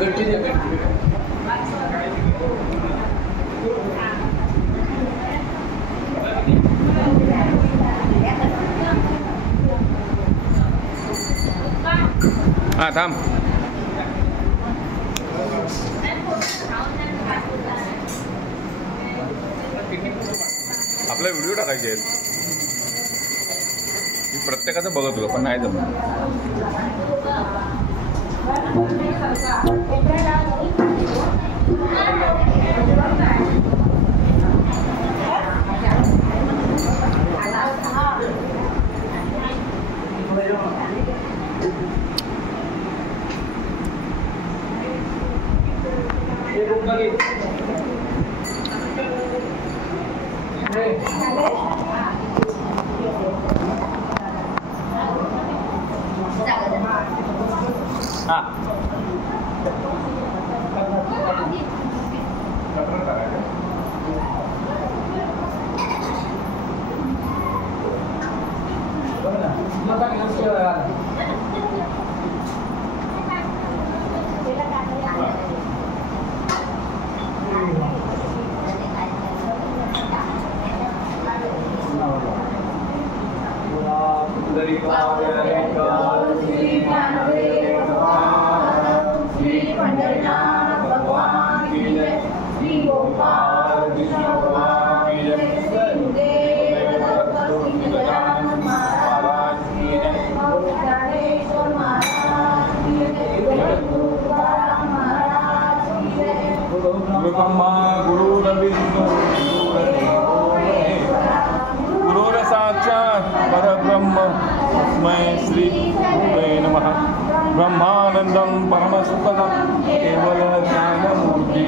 हा थांब. आपला व्हिडिओ टाकायचे आहेत. मी प्रत्येकाचं बघत होतो पण नाही जमलं. गुरुर साक्षात् परब्रह्म तस्मै श्री गुरुवे नमः. ब्रह्मानन्दं परमसुखदं केवलज्ञानमूर्ति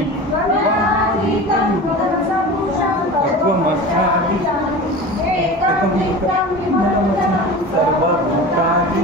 सर्वभूतानि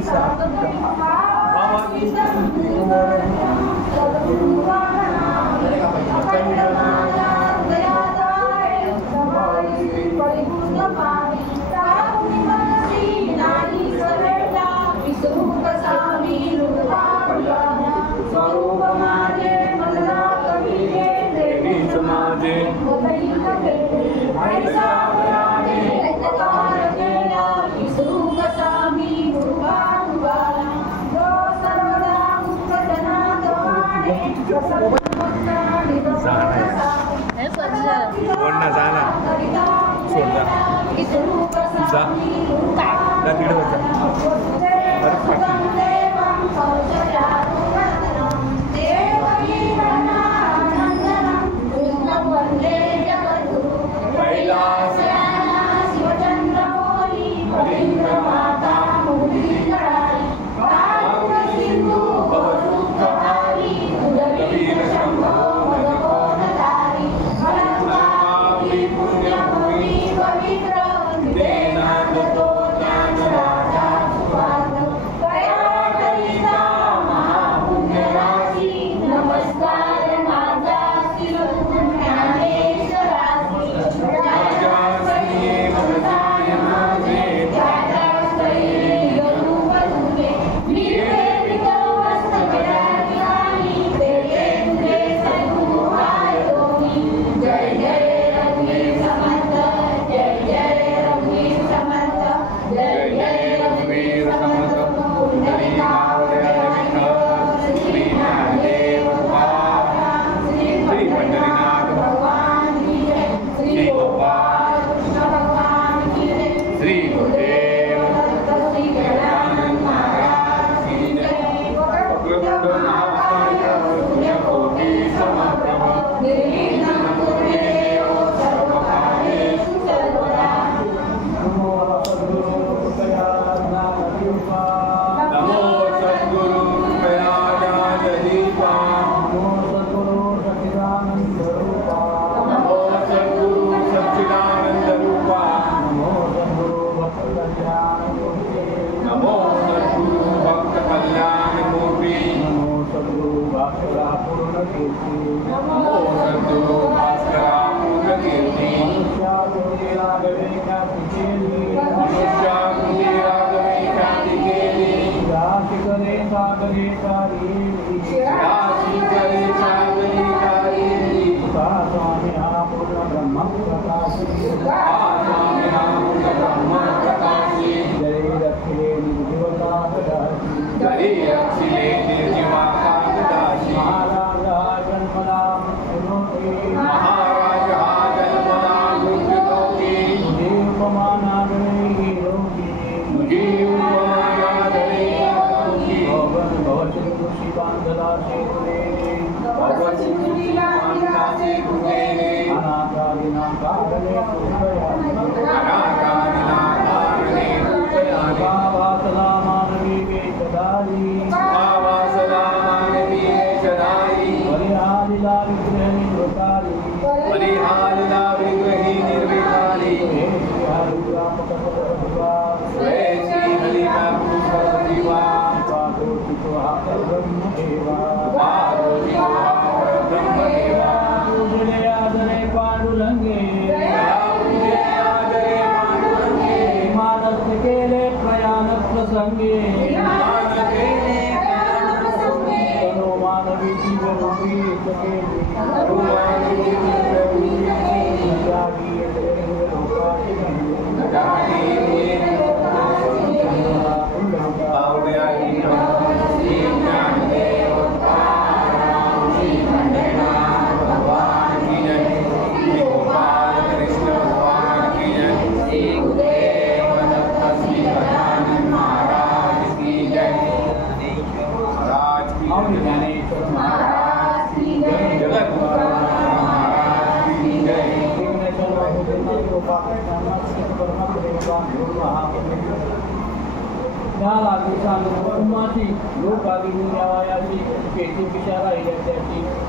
Sagar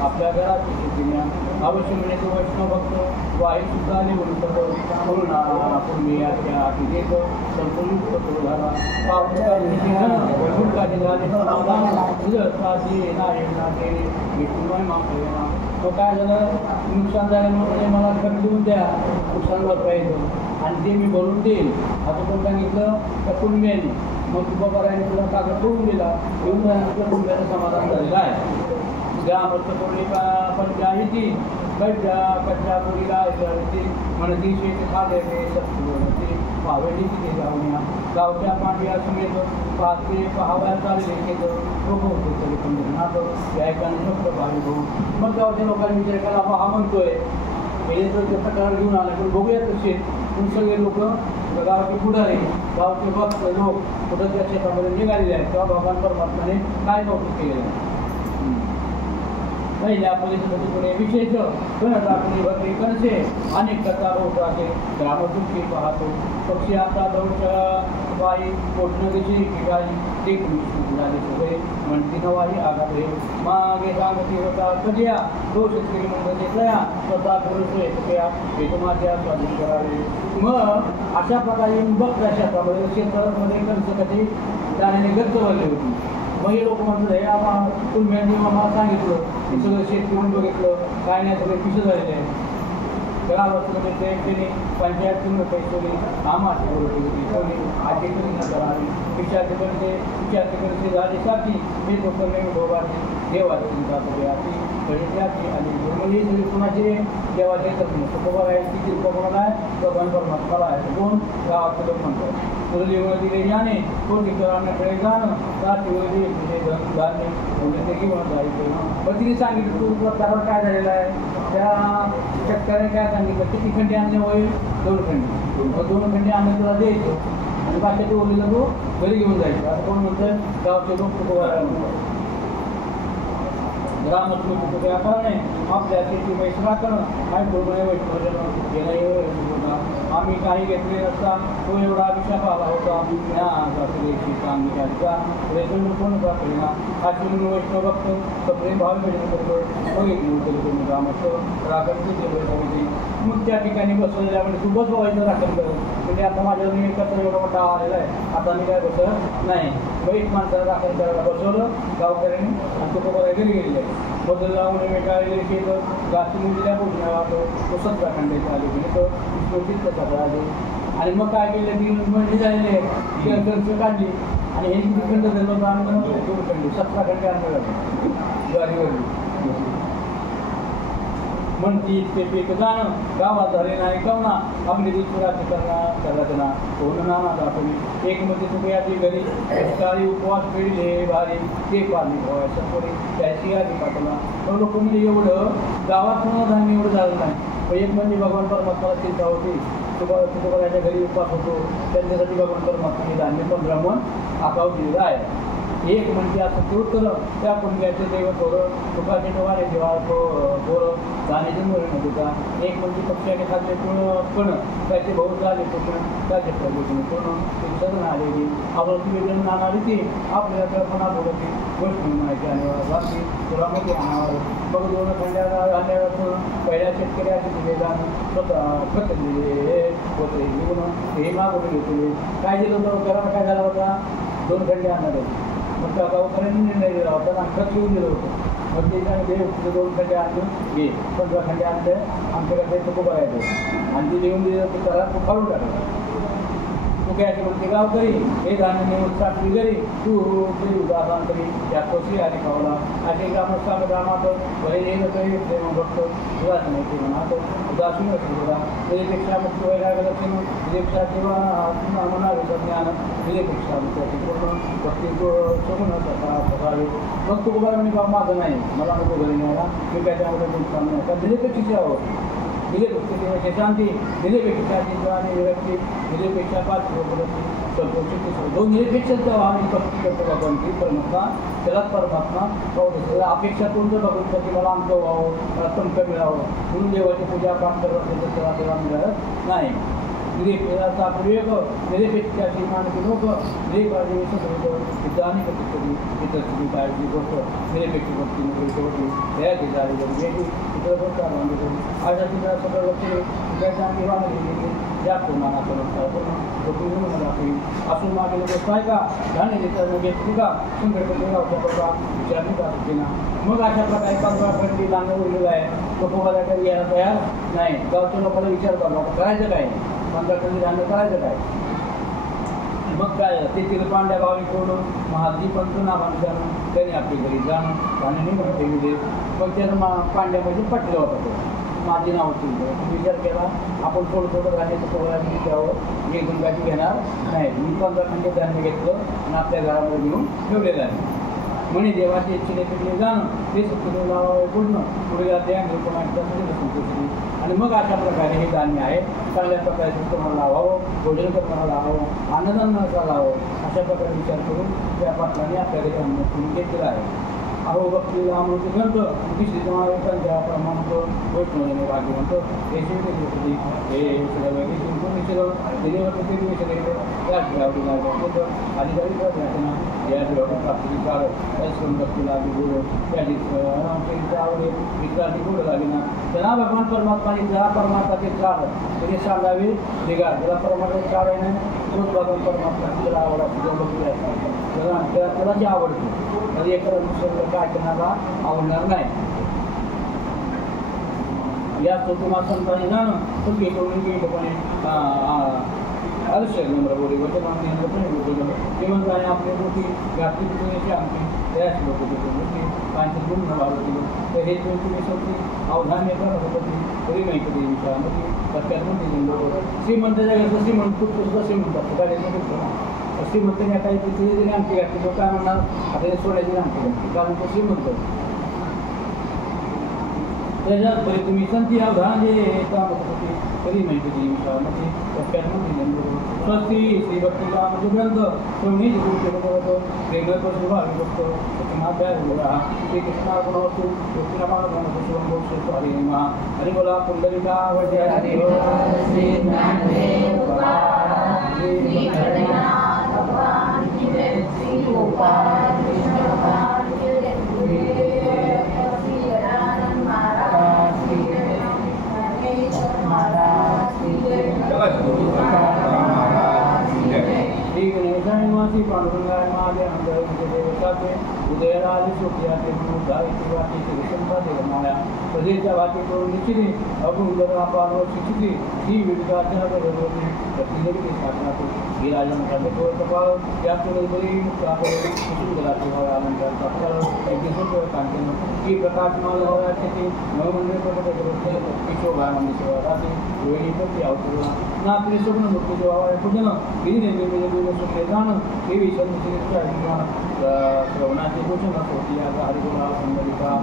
आपल्या घराची शेतीने अवश्य म्हणजे तो वैष्णव भक्त वाई सुद्धा आले म्हणून पूर्वी संपूर्ण झाला तो काय झालं नुकसान झाल्यामुळे मला खर्च देऊन द्या नुकसान पाहिजे आणि ते मी भरून देईल असं पण सांगितलं त्या कुटुंबियांनी मग तू बाबा राहिली तुला कागद करून दिला येऊन झाल्यानंतर कुटुंबियाचं समाधान झालेलं आहे ग्रामस्थपौर्णिमा पण जी आहे ती कच्च्या पोळीला म्हणती शेती खाले ती पावेली तिथे जाऊन या गावच्या पांढऱ्या समेत पाहते पाहाव्या चालले घेतं लोक होते तरी पण नातं ऐकायला शब्द पाहिजे भाऊ मग गावच्या लोकांनी विचार केला हा म्हणतोय हे तर त्याचा करार घेऊन आला पण बघूया तसे पण सगळे लोक गावाचे पुढारी गावचे भक्त लोक कुठं त्या शेतामध्ये निघालेले आहेत तेव्हा भगवान परमात्माने काय कौतुक केलेलं आहे पहिल्या परिस्थितीपुढे विशेष गणरात्री भरली कणसे अनेक कथा रोषाचे ग्रामदुःखी पाहतो पक्षी आता दौश बाई पोटणविषयी ठिकाणी ते झाले सगळे म्हणती नवाही आघात हे मागे सांगती होता कधीया दोष श्री म्हणते कया स्वतः पुरुष येतया हे तुम्हाला स्वाधीन करावे मग अशा प्रकारे बघ शेतामध्ये शेतामध्ये कणसं कधी त्याने गच्च भरली होती मग हे लोक म्हणतात हे आम्हाला तुम्ही आम्हाला सांगितलं हे सगळं शेत करून बघितलं काय नाही सगळे पिशं झालेले आहे ग्रामस्थांमध्ये ते एकट्याने पंचायतीनं पैसे आम्हाला कोणी आजीकडे न करावी विचारते झाले साथी हे लोक नेहमी भोगाचे देवाचे चिंता आधी घडीची आणि ही सगळी कुणाचे देवाचे येतच नाही तो बाबा आहे किती कोणाला आहे भगवान परमात्माला आहे कोण गावाचे लोक म्हणतात मुरलीवर दिले याने तो ठिकाणाकडे जाणं रात्रीवर धन धान्य म्हणजे ते घेऊन जायचं पण तिने सांगितलं तू त्यावर काय झालेलं आहे त्या शेतकऱ्याने काय सांगितलं किती खंडी आणले होईल 2 खंडी मग 2 खंडी आणले तुला द्यायचं आणि बाकीच्या ओलीला तो घरी घेऊन जायचं असं कोण म्हणतं गावचे लोक कुटुंबाला ग्रामस्थ व्यापाराने आपल्या शेती पैसे राखणं काय पूर्ण वैष्णव आम्ही काही घेतले नसता तो एवढा अभिशाप आला होता कोण ना अश्विन वैष्णव भक्त सप्रेम भाव मिळून करतो बघितली ग्रामस्थ राखण मग त्या ठिकाणी बसवलेल्या म्हणजे तू बसवायचं राखण करत म्हणजे आता माझ्या मी एकत्र एवढा मोठा आलेला आहे आता मी काय बसत नाही मग एक माणसाला राखण करायला बसवलं गावकऱ्यांनी आणि तो बघायला घरी गेलेलं आहे बदल लावून वेगळा केलं गाठी दिल्या भोजनाला तो 17 खंडायचा आले तो विष्णूचीच कथा आली आणि मग काय केलं ती म्हणजे झालेले खर्च काढली आणि हे किती खंड झालं होतं आम्ही 2 खंड 17 खंड आणलं ज्वारीवरली म्हणती ते पीक जाणं गावात झाले नाही कवना आपली दिसुराची करणार होणं नाना दाखवली एक मध्ये तुकयाची घरी सकाळी उपवास पेळले भारी ते पाणी व्हायचं थोडी त्याची आधी पाठवला पण लोक म्हणजे एवढं गावात धान्य एवढं झालं नाही एक म्हणजे भगवान परमात्माला चिंता होती तुकोबाराच्या घरी उपवास होतो त्यांच्यासाठी भगवान परमात्माने धान्य 15 मन आकाव दिलेलं आहे एक म्हणजे असं उत्तर त्या पुण्याचे देव थोडं तुकाचे टोवारे जेव्हा थोडं जाण्याचे मरण होते का एक म्हणजे पक्षाने खाल्ले पण त्याचे बहुत झाले पण त्याचे प्रगतीने पण ते सदन आलेली आवडती वेगळं नाणारी ती आपल्याला कल्पना बोलती गोष्ट म्हणायची आणि बाकी तुला मध्ये आणावं मग 2 खंड्याला आणल्यावर पहिल्या शेतकऱ्याचे दिले जाणं स्वतः खत दिले होते निघून हे मागवून घेतले काय दिलं होतं करायला काय झाला होता 2 खंडे आणणार मग त्या गावकऱ्यांनी निर्णय दिला होता आणि खत घेऊन दिलं होतं मग ते 2 खंडे आणून घे 15 खंडे आणले आमच्याकडे तुको करायचं आणि ते लिहून दिलं ते करा तू काढून टाकलं तू काय म्हणते गावकरी हे धान्य नेऊन साठली घरी तू ते उदाहरण तरी या कोशी आणि खावला असे ग्रामस्थान ग्रामात भले येणं तरी प्रेम बघतो उदास नाही ते म्हणा तो उदासीन होता त्याच्यापेक्षा मग वैरागलक्ष्मी त्याच्यापेक्षा किंवा म्हणावे ज्ञान त्याच्यापेक्षा पूर्ण भक्ती सोडून असावे मग तू बघा म्हणे बाबा माझं नाही मला नको घरी न्यायला मी काय त्यामध्ये नुकसान नाही कारण दिलेपेक्षीची आवड दिलेपेक्षा शांती दिलेपेक्षा आणि व्यक्ती दिलेपेक्षा 5 2 निरपेक्षाचा आणि भक्ती करतो भगवान की परमात्मा त्याला परमात्मा पाहू अपेक्षा करून जर बघून की मला आमचं व्हावं मला संख मिळावं म्हणून देवाची पूजा पाठ करत असेल तर त्याला देवा मिळत नाही निरपेक्षाचा प्रयोग निरपेक्षाची मानवी लोक निरकाळजी होतं आणि कधी इतर तुम्ही काळजी गोष्ट निरपेक्ष भक्तीने होती तयारी झाली गेली इतर गोष्ट अशा तिला सगळं लक्ष त्याच्या गेली जास्त मानाचा दाखवी असून मागेल गोष्ट आहे का धान्य देताना घेतली का संकट गावच्या बाबा विचारली का ना मग अशा प्रकारे 15 खंडी धान्य उरलेलं आहे तो कोणाला काही यायला तयार नाही गावच्या लोकांना विचार करतो करायचं काय 15 खंडी धान्य करायचं काय मग काय तेथील पांड्या भावी कोडून महाजी पंत नावाने जाणून त्यांनी आपली घरी जाणं धान्य निघून ठेवले मग त्यानं पांड्यामध्ये पटलं होतं तो माझी नाव होती विचार केला आपण थोडं धान्याचं पोळ्याने द्यावं 1-2 गाठी घेणार नाही मी 15 खंडी धान्य घेतलं आणि आपल्या घरामध्ये घेऊन ठेवलेलं आहे म्हणे देवाचे इच्छेने पिकले जाणं ते सुद्धा लावावे पूर्ण पुढे जाते आणि मग अशा प्रकारे हे धान्य आहे चांगल्या प्रकारे तुम्हाला लावावं भोजन करताना लावावं आनंदानं लावावं अशा प्रकारे विचार करून त्या पाटलाने आपल्याकडे अन्न घेतलेलं आहे अहो भक्तीला अमृत ग्रंथ तिसरी त्यांच्या प्रमाणात वैष्णवने भाग्य म्हणतो हे शिवती हे सगळं अधिकारी या प्राप्ती काळ त्याचकडून भक्तीला आधी बोल त्या आवडे मित्राची बोल लागली ना त्यांना भगवान परमात्माने ज्या परमात्माचे चाळ त्याने सांगावे निघा ज्याला परमात्माचे चाळ आहे ना तोच भगवान परमात्मा त्याला आवड असते त्याला जी आवडते तरी एखादा दुसरं काय त्यांना आवडणार नाही या तुम्हाला संतांनी जाणं तो घेऊन घेतपणे अवश्य नंबर बोली होते ते म्हणताने आपली मोठी घातली पुण्याची आमची त्याच लोक मोठी 5 होती तर हे तुम्ही सोडती अवधान्य करत होती तरी नाही कधी विचार मोठी सत्यात म्हणते लोक श्रीमंताच्या घरचं श्रीमंत खूप श्रीमंत काय श्रीमंताने काही तिथे जरी आमची घातली लोक काय म्हणणार आता सोडायची आमची घातली कारण तो श्रीमंत त्याच्यात परी तुम्ही संती अवधान जे काम होती तरी माहिती ती विचारामध्ये स्वस्ती श्री भक्तीला म्हणजे ग्रंथ कोणी होतो प्रेमपासून भावी बघतो श्री कृष्णार्पणवस्तू कृष्णार्पणवस्तू हरी महा हरी बोला पुंडलिका श्री गणेशाय मासी पांडुरंगाय महादेव उदयराज सुखियाते गायत्री वाटी संपादे माया प्रदेशच्या वाटी करून निश्चिती अगुण आपण शिक्षिती ही विविधाच्या बरोबर प्रतिनिधी स्थापना करू गिराजन करते तो तपाव या बरी आपण घराची आनंद की प्रकाशमान की नवमंदिर प्रकट किशोर भाई सेवा राहते वेळी पण आवडतो ना आपले स्वप्न मुक्त जेव्हा पूजन गिरी नेहमी सुखे जाणं हे विषय श्रवणाची घोषणा होती आता हरिगोळा संगलिका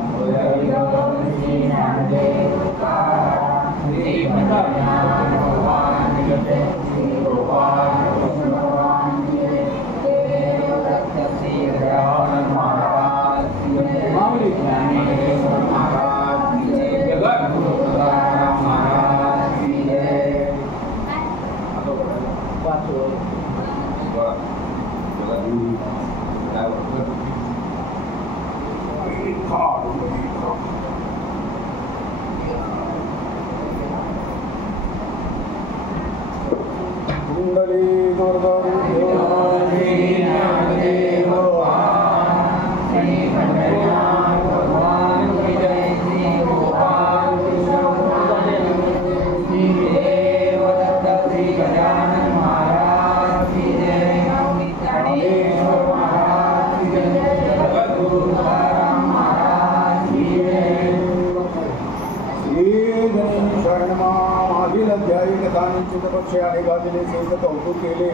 पक्षी आणि गाजले सेत कौतुक केले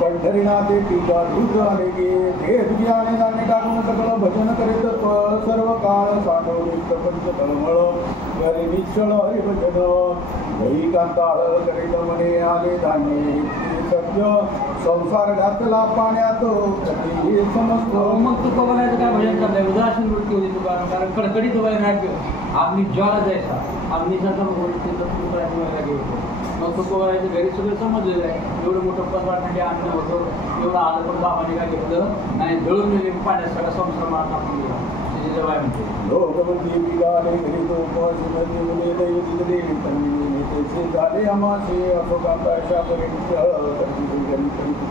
पंढरीनाथे टीका रुद्र आले गे हे विजयाने जाणे टाकून सकळ भजन करीत सर्व काळ साठवले प्रपंच तळमळ घरी निश्चळ हरिभजन दही कांताळ करीत मने आले धान्य सत्य संसार घातला पाण्यात कधी समजत मग तू बघायचं काय भजन करताय उदासीन वृत्ती होती तुका कारण कडकडीत व्हायला आम्ही ज्वाला जायचा आम्ही मग तो पोहायचं घरी सगळं समजलेलं आहे एवढं मोठं पदार्थ म्हणजे अन्न होतं एवढं आलं पण बाबाने काय घेतलं नाही जळून गेले पाण्यात सगळा संसार मार टाकून गेला जवाय म्हणते लोकवंती विगाले घरी तो उपवासी मुले दैवती तेचे झाले आमासे अशोकांता अशा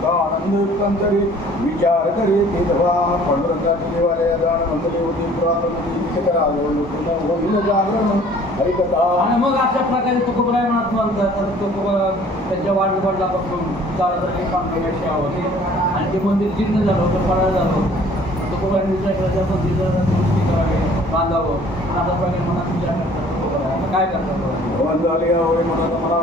आनंद कंदरी विचार करे ते धवा पांडुरंगाची देवालया जाण मंडळी होती पुरातन करा होईल जागरण हरिकथा आणि मग अशा प्रकारे तुकोबराय म्हणत म्हणतात तुकोबा त्यांच्या वाढलापासून 4,500 होते आणि ते मंदिर जीर्ण झालं होतं पडायला झालं होतं तुकोबाने विचार केला त्या मंदिराला दुरुस्ती करावे बांधावं आता प्रकारे मनात विचार करतात काय करतात झाले होय म्हणत मला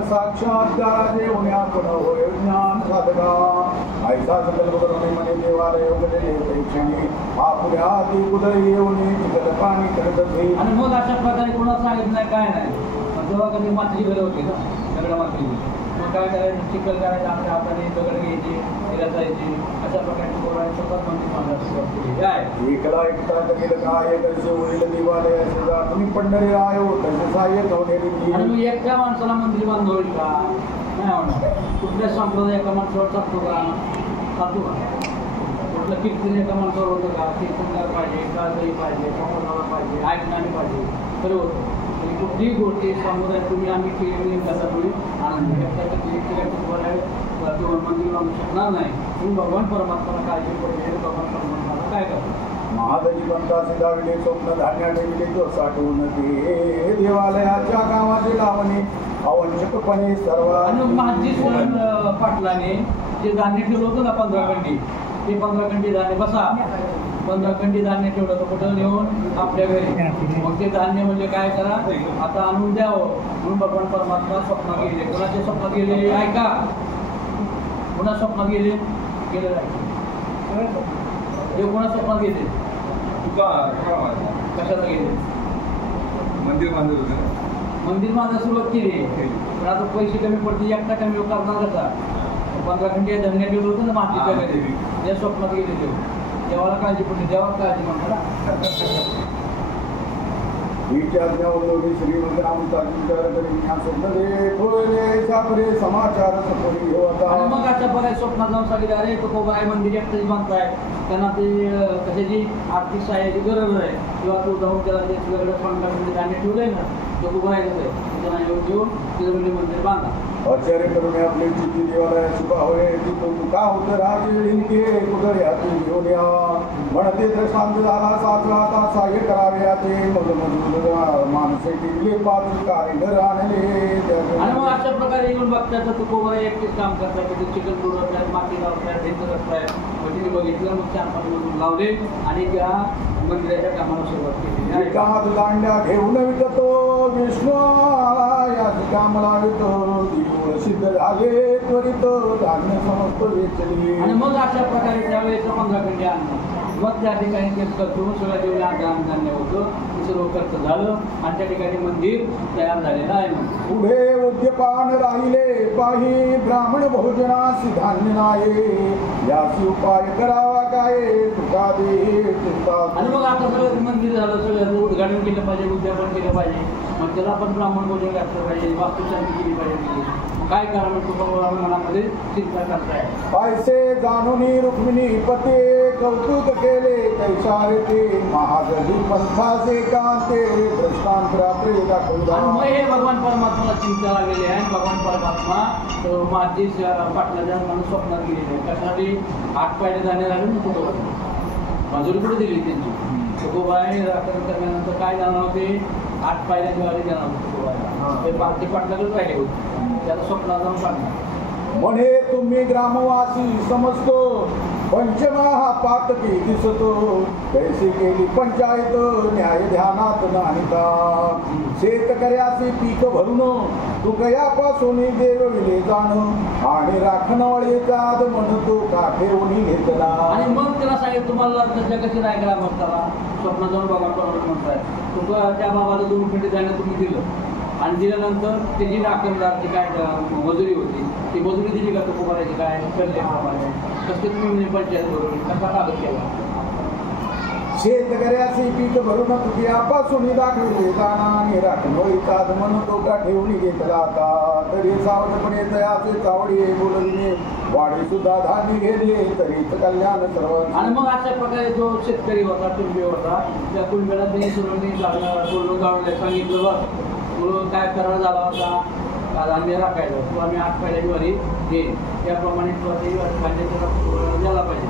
साक्षात्काराचे होण्या पण होय ज्ञान साधका ऐसा सकल करून म्हणे देवालय उघडले प्रेक्षणी पुढ्या ती कुदळी येऊन चिकल पाणी करत असे आणि मग अशा प्रकारे कोणाला सांगितलं नाही काय नाही जेव्हा कधी मातीची घरं होती ना दगडा माती मग काय करायचं चिखल करायचं आपल्या हाताने दगड घ्यायचे हिरा जायचे अशा प्रकारचे पोरांनी स्वतःच मंदिर बांधायला काय एकला एकटा गेलं काय कसे होईल देवालय तुम्ही पंढरी आयो तसे सहाय्य होणे आणि मग एकट्या माणसाला मंदिर बांधलं होईल का नाही होणार कुठल्या संप्रदाय एका माणसावर चालतो का चालतो का कुठलं कीर्तन एका माणसावर होतं का कीर्तनकार पाहिजे काळजळी पाहिजे संप्रदाय पाहिजे ऐकणारे पाहिजे खरं होतं कुठलीही गोष्टी समुदाय तुम्ही आम्ही केली कसा होईल आनंद मंदिर बांधू शकणार नाही तुम्ही भगवान परमात्माला काळजी पडले भगवान परमात्माला काय करतो महादजी पंथाचे दाविले स्वप्न धान्य ठेवले तो साठवून ते देवालयाच्या कामाचे लावणे आवश्यकपणे सर्व आणि महाजी पाटलाने जे धान्य ठेवलं होतं ना 15 खंडी ते 15 खंडी धान्य बसा 15 खंडी धान्य ठेवलं होतं कुठं नेऊन आपल्या घरी मग ते धान्य म्हणजे काय करा आता आणून द्यावं म्हणून भगवान परमात्मा स्वप्न गेले कोणाचे स्वप्न गेले ऐका कोणा स्वप्नात गेले गेले हे कोणा स्वप्नात गेले कशाला गेले मंदिर बांधत होते मंदिर बांधायला सुरुवात केली पण आता पैसे कमी पडते एकटा कमी करणार कसा 15 खंडी धान्य ठेवलं होतं ना मातीच्या घरी त्या स्वप्नात गेले देवाला काळजी पडली देवाला काळजी म्हणतात श्रीमंत समाचार मग आता बघाय स्वप्नात जाऊन सांगितलं अरे तो कोबाय मंदिर एकटंच बांधताय त्यांना ते कशाची आर्थिक सहाय्याची गरज आहे किंवा तो जाऊन त्याला ते सगळं फंडामध्ये धान्य ठेवलंय ना तो कोबायच आहे त्यांना येऊन घेऊन तिथं मंदिर बांधा आचार्य करून आपली चिठी देवालयाची होय तिथून का होतं राजे कुठे हाती घेऊन या म्हणते दृष्टांत झाला साचला आता सहाय्य करावे याचे मग माणसे टिकले पाच कारीगर आणले आणि मग अशा प्रकारे येऊन बघतात तर तुकोबा एकटेच काम करतात ते चिकन बुडवतात माती लावतात भिंत करतायत मग तिने बघितलं मग 4-5 मजूर लावले आणि त्या मंदिराच्या कामाला सुरुवात केली आहे. एकाच दांड्या घेऊन विकतो विष्णू या कामला विकतो देऊळ सिद्ध झाले त्वरित धान्य समस्त वेचली. आणि मग अशा प्रकारे त्यावेळेस 15 खंडी आणलं मग त्या ठिकाणी ते करून सगळ्या जेवढे धान्य होतं ते सर्व खर्च झालं आणि त्या ठिकाणी मंदिर तयार झालेलं आहे. पुढे उद्यपान राहिले पाही ब्राह्मण भोजनासी धान्य नाही याची उपाय करावा काय तुका दे चिंता. आणि मग आता सगळं मंदिर झालं सगळं उद्घाटन केलं पाहिजे उद्यापन केलं पाहिजे मग त्याला आपण ब्राह्मण भोजन घातलं पाहिजे वास्तुशांती केली पाहिजे. काय करा म्हणतो मनामध्ये चिंता करताय. पैसे जाणून रुक्मिणी पते कौतुक केले कैसारे ते महागरी पंथाचे कांते दृष्टांत रात्री दाखवला. आणि मग हे भगवान परमात्माला चिंता लागलेली आहे. भगवान परमात्मा माझी पाटलाच्या मला स्वप्नात गेलेली आहे. कशासाठी 8 पायले जाणे झाले ना तुकोबा मजुरी कुठे दिली त्यांची तुकोबाई राखण करण्यानंतर काय जाणार होते 8 पायऱ्याची वारी जाणार होते तुकोबाईला ते पाटलाकडे राहिले होते त्याला स्वप्नात जाऊन काढणार. म्हणे तुम्ही ग्रामवासी समजतो पंचमहा पातकी दिसतो कैसी केली पंचायत न्याय ध्यानात नाही का शेतकऱ्याचे पीक भरून तुकयापासून देवविले जाण आणि राखणवाळीचा म्हणतो काठेवणी घेतला. आणि मग त्याला सांगितलं तुम्हाला सध्या कशी नाही करा बघताना स्वप्नात जाऊन बघा म्हणताय तुका त्या बाबाला 2 खंडी जाणं तुम्ही दिलं आणि दिल्यानंतर त्याची राखणदारची काय मजुरी होती ती मजुरी दिली का तुकोबाराची काय कळल्याप्रमाणे कसं तुम्ही पंचायत बरोबर कसा कागद केला. शेतकऱ्याचे पीक भरून तुकयापासून दाखवले जाणं आणि राखणवाळीचा म्हणतो काठेवणी घेतला आता तरी सावधपणे तयाचे चावडी बोलविणे वाढी सुद्धा धान्य घेणे तरीच कल्याण सर्व. आणि मग अशा प्रकारे जो शेतकरी होता कुणबी होता त्या कुणबीला त्यांनी सर्वांनी बोलून जाऊन सांगितलं बघ म्हणून काय करार झाला होता धान्य राखायचं किंवा आम्ही 8 पायऱ्याची वारी घे त्याप्रमाणे तुला ते धान्य द्यायला पाहिजे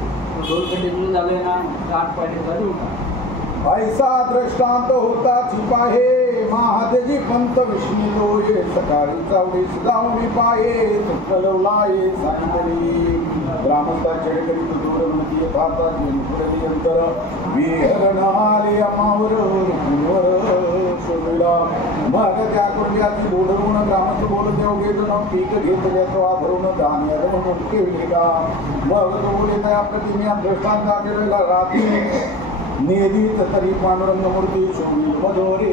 2 खंडी तुझं झालं ना 8 पायऱ्याची वारी होता. ऐसा दृष्टांत होता चिपाहे महादेजी पंत विष्णू ये सकाळी चावडी सुदावणी पाये सुखलवलाये सांगितली ग्रामस्थाच्या करीत दूर नदी भाता जिंकुरली अंतर विहरण आले अमावर शोधला मग त्या कुर्याची बोलवून ग्रामस्थ बोलत घेतलं पीक घेतल्याचं आभरून धान्य म्हणून केले का मग तो बोले त्या प्रतिम्या दृष्टांत केलेला रात्री नेदीत तरी पांडुरंग मूर्ती शोभी मधोरे.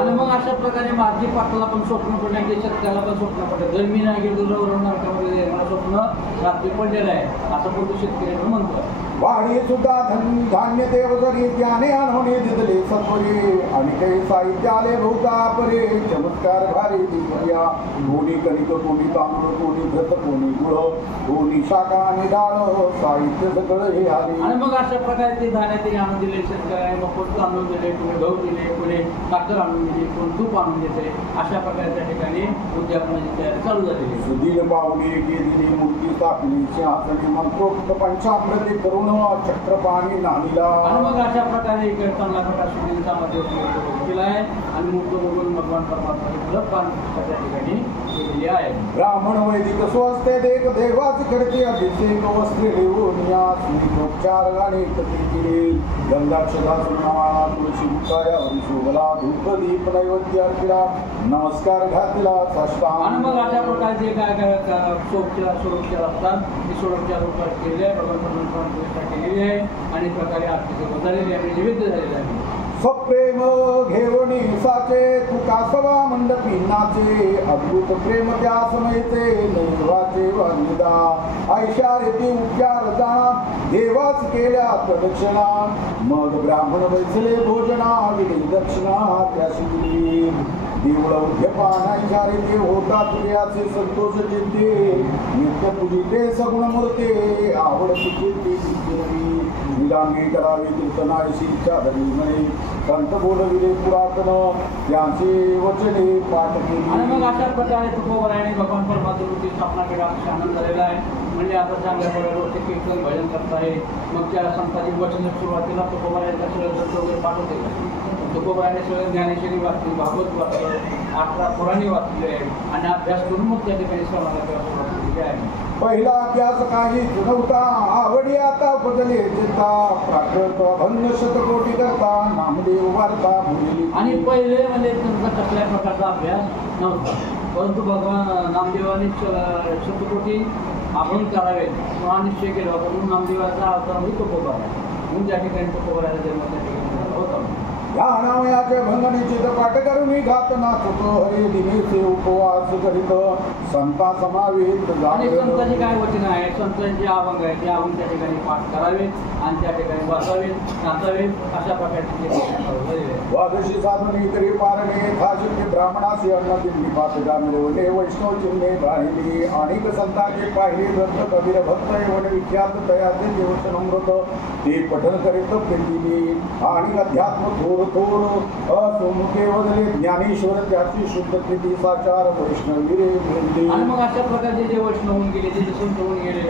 आणि मग अशा प्रकारे माझी पाटला पण स्वप्न पडले शेतकऱ्याला पण स्वप्न पडले जर मी नाही गेलो नरकामध्ये मला स्वप्न रात्री पडलेलं आहे असं पण तो शेतकऱ्याला म्हणतो. वाढी सुद्धा धान्य देव जरी त्याने आणवणे दिसले सत्वरे आणि काही साहित्य आले बहुता परे चमत्कार भारी दिसल्या कोणी कणिक कोणी तांदूळ कोणी घट कोणी गुळ कोणी शाखा आणि डाळ साहित्य सगळं हे आले. आणि मग अशा प्रकारे ते धान्य ते आणून दिले शेतकऱ्याने मग कोण तांदूळ दिले कोणी गहू दिले कोणी साखर आणून दिली कोण तूप आणून देते अशा प्रकारे त्या ठिकाणी उद्यापनाची तयारी चालू झालेली. सुधीर पावली दिली मूर्ती स्थापली सिंहासनी मंत्रोक्त पंचामृते करून चक्रपाणी नाहीला. आणि मग अशा प्रकारे चांगला प्रकाश केला आहे आणि मूर्त बघून भगवान परमात्मा त्या ठिकाणी केलेली आहे. ब्राह्मण वैदिक स्वस्ते देख देवाच करते अभिषेक वस्त्रे देऊन या स्त्रीपोपचार गाणे केले गंगाक्षदा सुनावाळा तुळशी मुक्ताया हरिशोभला धूप दीप नैवेद्य अर्पिला नमस्कार घातला साष्टांग. आणि मग अशा प्रकारे जे काय सोडोपचार असतात ते सोडोपचार केलेले आहे भगवान केलेली आहे आणि प्रकारे आरती झालेली आहे निवेद्य झालेले आहे. सप्रेम घेवणी साचे तुका सवा मंडपी नाचे अद्भुत प्रेम त्या समयचे नैवाचे वनिदा ऐशा रीती उपचार जाणा देवास केल्या प्रदक्षिणा मग ब्राह्मण बैसले भोजना विधी दक्षिणा त्याशी दिली देवळ उद्यपान ऐशा रीती होता तुर्याचे संतोष चिंते नित्य पूजिते सगुण मूर्ते आवड चिंती निलांगी करावी कीर्तनायशी इच्छा धरी म्हणे संत बोलविले पुरातन यांचे वचने पाठ आणि केली. मग अशा प्रकारे तुकोबरायाने भगवान परमात्म्याची स्थापना केला आनंद झालेला आहे. म्हणजे आता चांगल्या प्रकारे कीर्तन भजन करत आहे. मग त्या संतांची वचन सुरुवातीला तुकोबरायांच्या सगळं ग्रंथ वगैरे पाठवते. तुकोबरायाने सगळं ज्ञानेश्वरी वाचली, भागवत वाचलं, 18 पुराणे वाचले आणि अभ्यास करून मग त्या ठिकाणी श्रवणाला सुरुवात केली आहे. पहिला अभ्यास काही नव्हता आवडी आता बदले चिंता प्राकृत भंग शतकोटी करता नामदेव वार्ता मुली. आणि पहिले म्हणजे त्यांचा कसल्या प्रकारचा अभ्यास नव्हता, परंतु भगवान नामदेवाने शतकोटी आपण करावे हा निश्चय केला होता. म्हणून नामदेवाचा अवतार म्हणजे तुकोबराय. म्हणून त्या ठिकाणी तुकोबरायाचा जन्म त्या ठिकाणी झाला होता. या नामयाचे भंगनी चित पाठ करून घात नाचत हरे दिनेचे उपवास करीत संता समावेत आणि जागरण. संतांची काय वचन आहे, संतांचे अभंग आहे ते अभंग त्या ठिकाणी पाठ करावेत आणि त्या ठिकाणी वाचावेत, नाचावेत, अशा प्रकारचे द्वादशी साधने तरी पारणे थाशिले ब्राह्मणासी अन्न दिल्ली पातगा मिळवले वैष्णव चिन्हे बाहिली. अनेक संतांचे पाहिले ग्रंथ कबीर भक्त एवढे विख्यात तयाचे देवचन अमृत ते पठन करीत प्रेमिली. आणि अध्यात्म थोर थोर असोमुखे वदले ज्ञानेश्वर त्याची शुद्ध कृती साचार वैष्णवी रे म्हणली. आणि मग अशा प्रकारचे जे वैष्णव होऊन गेले, जे संत होऊन गेले,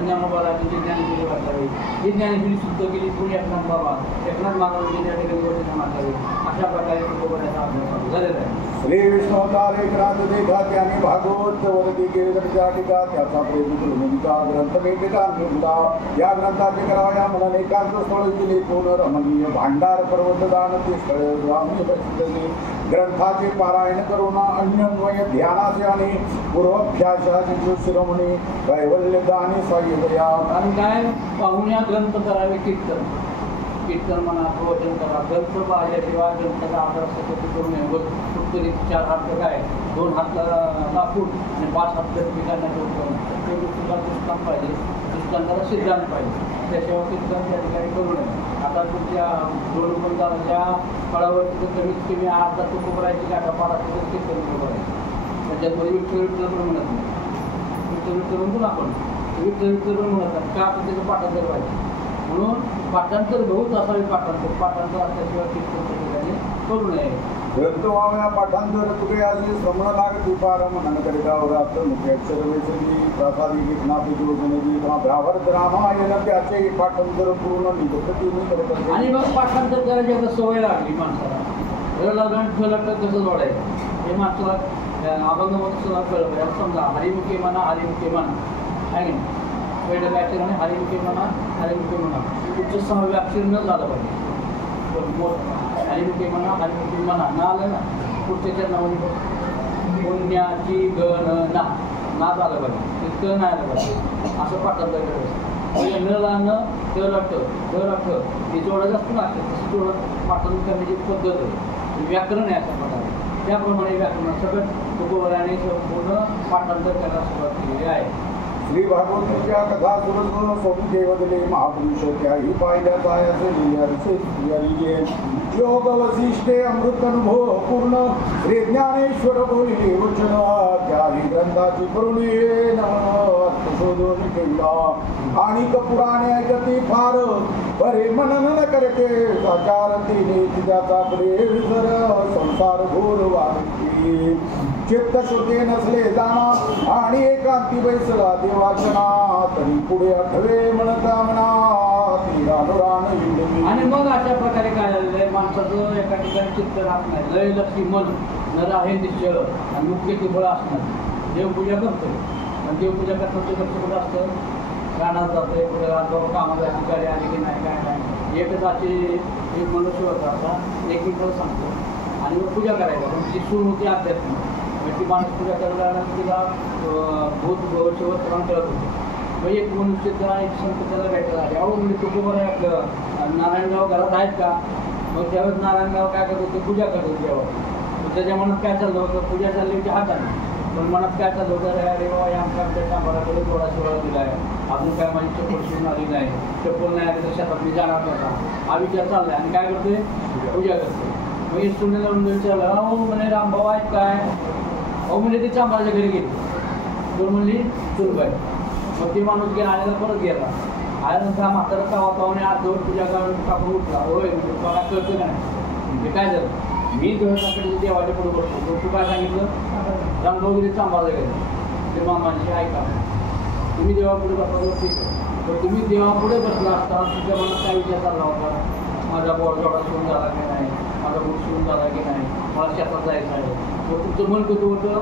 ज्ञानोबाला त्यांची ज्ञानेश्वरी वाचावी, ही ज्ञानेश्वरी शुद्ध केली. पुणे एकनाथ बाबा, एकनाथ महाराजांची त्या ठिकाणी वचन वाचावी, अशा प्रकारे तुकोबरायाचा अभ्यास झालेला आहे. श्री विष्णुअवतार एकनाथ देखा त्याने भागवत वरती केले त्या टीका त्याचा प्रेम भूमिका ग्रंथ मेटिका निघला. या ग्रंथाचे करावया म्हणून एकांत स्थळ दिले पूर्ण रमणीय भांडार पर्वत दान ते स्थळ रामी बसले. ग्रंथाचे पारायण करून अन्यन्वय ध्यानाचे आणि पूर्वाभ्यासाचे शिरोमणी कैवल्य दानी सायुदया. आणि काय पाहुण्या ग्रंथ करावे कीर्तन, कीर्तन म्हणा, प्रवचन करा, ग्रंथ पाहिल्याशिवाय ग्रंथाचा आदर सतत करू नये. उत्तरी 4 हात काय, 2 हात लाकूड आणि 5 हात पिकांना ते गोष्टीला दृष्टांत पाहिजे, दृष्टांताला सिद्धांत पाहिजे, त्याशिवाय कीर्तन त्या ठिकाणी करू नये. आता तुमच्या ज्या फळावरती कमीत कमी 8 तास तुकोबरायाची गाठा पाडा कीर्तन करू आहे. त्याच्यामध्ये विठ्ठल विठ्ठल पण म्हणत नाही, विठ्ठल विठ्ठल म्हणतो आपण, विठ्ठल विठ्ठल पण म्हणतात का, आपण त्याचं पाठांतर पाहिजे. म्हणून पाठांतर बहुत असावे. पाठांतर असल्याशिवाय कीर्तन त्या ठिकाणी करू नये. ग्रंथ वावया पाठांतर तुकडे आधी श्रमण लागती पार मनन करिता रात मुख्य अक्षर वेचली प्रसादी गीतनाथी जोजनेची भावार्थ रामायण त्याचे पाठांतर पूर्ण निगतीने करत. आणि मग पाठांतर करायची आता सवय लागली माणसाला. कसं जोडायचं हे माणसाला अभंगामध्ये सुद्धा कळलं. समजा हरिमुखे म्हणा, हरिमुखे म्हणा आहे की नाही. पहिलं काय अक्षर आणि हरिमुखे म्हणा, हरिमुखे म्हणा, पुढचं 6वे अक्षर न झालं पाहिजे. हरिमुखे म्हणा, हरिमुखे म्हणा ना आलं ना, पुढच्या नावाने पुण्याची गणना ना झालं पाहिजे, ते नाही आलं पाहिजे. असं पाठांतर करायचं. म्हणजे न लावणं तर हे जोडत असतं ना, तसं जोडत पाठांतर करण्याची पद्धत आहे. व्याकरण आहे अशा प्रकारे. त्याप्रमाणे व्याकरण सगळं तुकोबरायाने संपूर्ण पाठांतर करायला सुरुवात केलेली आहे. श्री भागवताच्या कथा सुरस सोमदेव दिले महापुरुष त्याही पाहिल्या जायचे लिहिले. योग वसिष्ठे अमृत अनुभव पूर्ण श्री ज्ञानेश्वर बोलिले वचन त्याही ग्रंथाची करुणे शोधून केला. आणि पुराणे ऐकते फार बरे मनन न करते साचार तिने त्याचा प्रेम संसार घोर वाढते. चित्त शुद्धी नसले जाणा आणि एकांती बैसला देवाचना तरी पुढे आठवे म्हणता म्हणा आणि मग अशा प्रकारे काय झालेलं आहे, माणसाचं एका ठिकाणी चित्त राहत नाही. लय लक्ष्मी मन नर आहे निश्चय आणि मुख्य केवळ असणार. देवपूजा करतोय आणि देवपूजा करताना लक्ष कुठं असतं, गाण्यात जातोय कुठे राहतो, कामाला अधिकारी आले की नाही काय नाही. एकच असे एक मनुष्य होता आता एकमेकाला सांगतो आणि मग पूजा करायला म्हणजे ती सूर होती अध्यात्म. ती माणूस पूजा करायला तिला भूत शेवट प्रमाण करत होते. मग एक मनुष्य त्याला एक संत त्याला भेटायला आले. अहो म्हणजे तुकोबराय आपलं नारायणगाव घरात आहेत का. मग त्यावेळेस नारायणगाव काय करत होते, पूजा करत होते. तेव्हा त्याच्या मनात काय चाललं होतं, पूजा चालली होती हाताने, पण मनात काय चाललं होतं, अरे बाबा या आमच्या कामाकडे थोडा शिवाळा दिला आहे, अजून काय माझी चप्पल शिवून आली नाही, चप्पल नाही आली तर शेतात मी जाणार नका हा विचार चाललाय. आणि काय करते, पूजा करते. मग सुनेला म्हणून विचारलं, अहो म्हणे रामभाऊ आहेत काय. अहो म्हणजे ते चांभाराच्या घरी गेली. तो म्हणली चुलबाई. मग ती माणूस गेला आलेला परत गेला. आल्यानंतर हा म्हातारा कावा पाहुणे अर्धवट तुझ्या गावात टाकून उठला. होय मला कळतं का नाही म्हणजे काय झालं. मी देवाकडे देवाच्या पुढे बसतो. तू काय सांगितलं रंगवगैरे सांभाळलं गेलं ते मामांची ऐका. तुम्ही देवापुढे बसला ठीक आहे. तर तुम्ही देवापुढे बसला असता तुझ्या मनात काय विचार चालला होता. माझा बोरजोडा शिवून झाला की नाही, माझा बूट शिवून झाला की नाही, मला शेतात जायचं आहे. तर तुमचं मन कधी होतं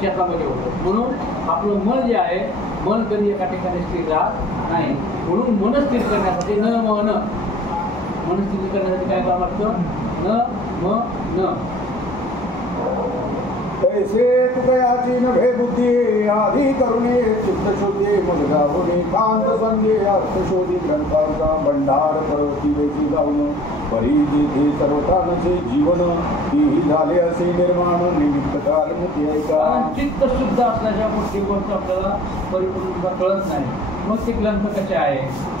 शेतामध्ये होतं. म्हणून आपलं मन जे आहे मन कधी एका ठिकाणी स्थिर राहत नाही. म्हणून मन स्थिर करण्यासाठी मन स्थिर करण्यासाठी काय करावं लागतं. न तैसे तुकयाची नभे बुद्धी आधी करुणे चित्तशुद्धी मग गावणे कांत संगे अर्थशोधी ग्रंथांचा भंडार परती वेची जाऊन परी जेथे सर्वतांचे जीवन तीही झाले असे निर्माण निमित्त कालमुती ऐका. चित्त शुद्ध असल्याच्या गोष्टी गोष्ट आपल्याला परिपूर्णता कळत नाही. मग ते ग्रंथ कसे आहे,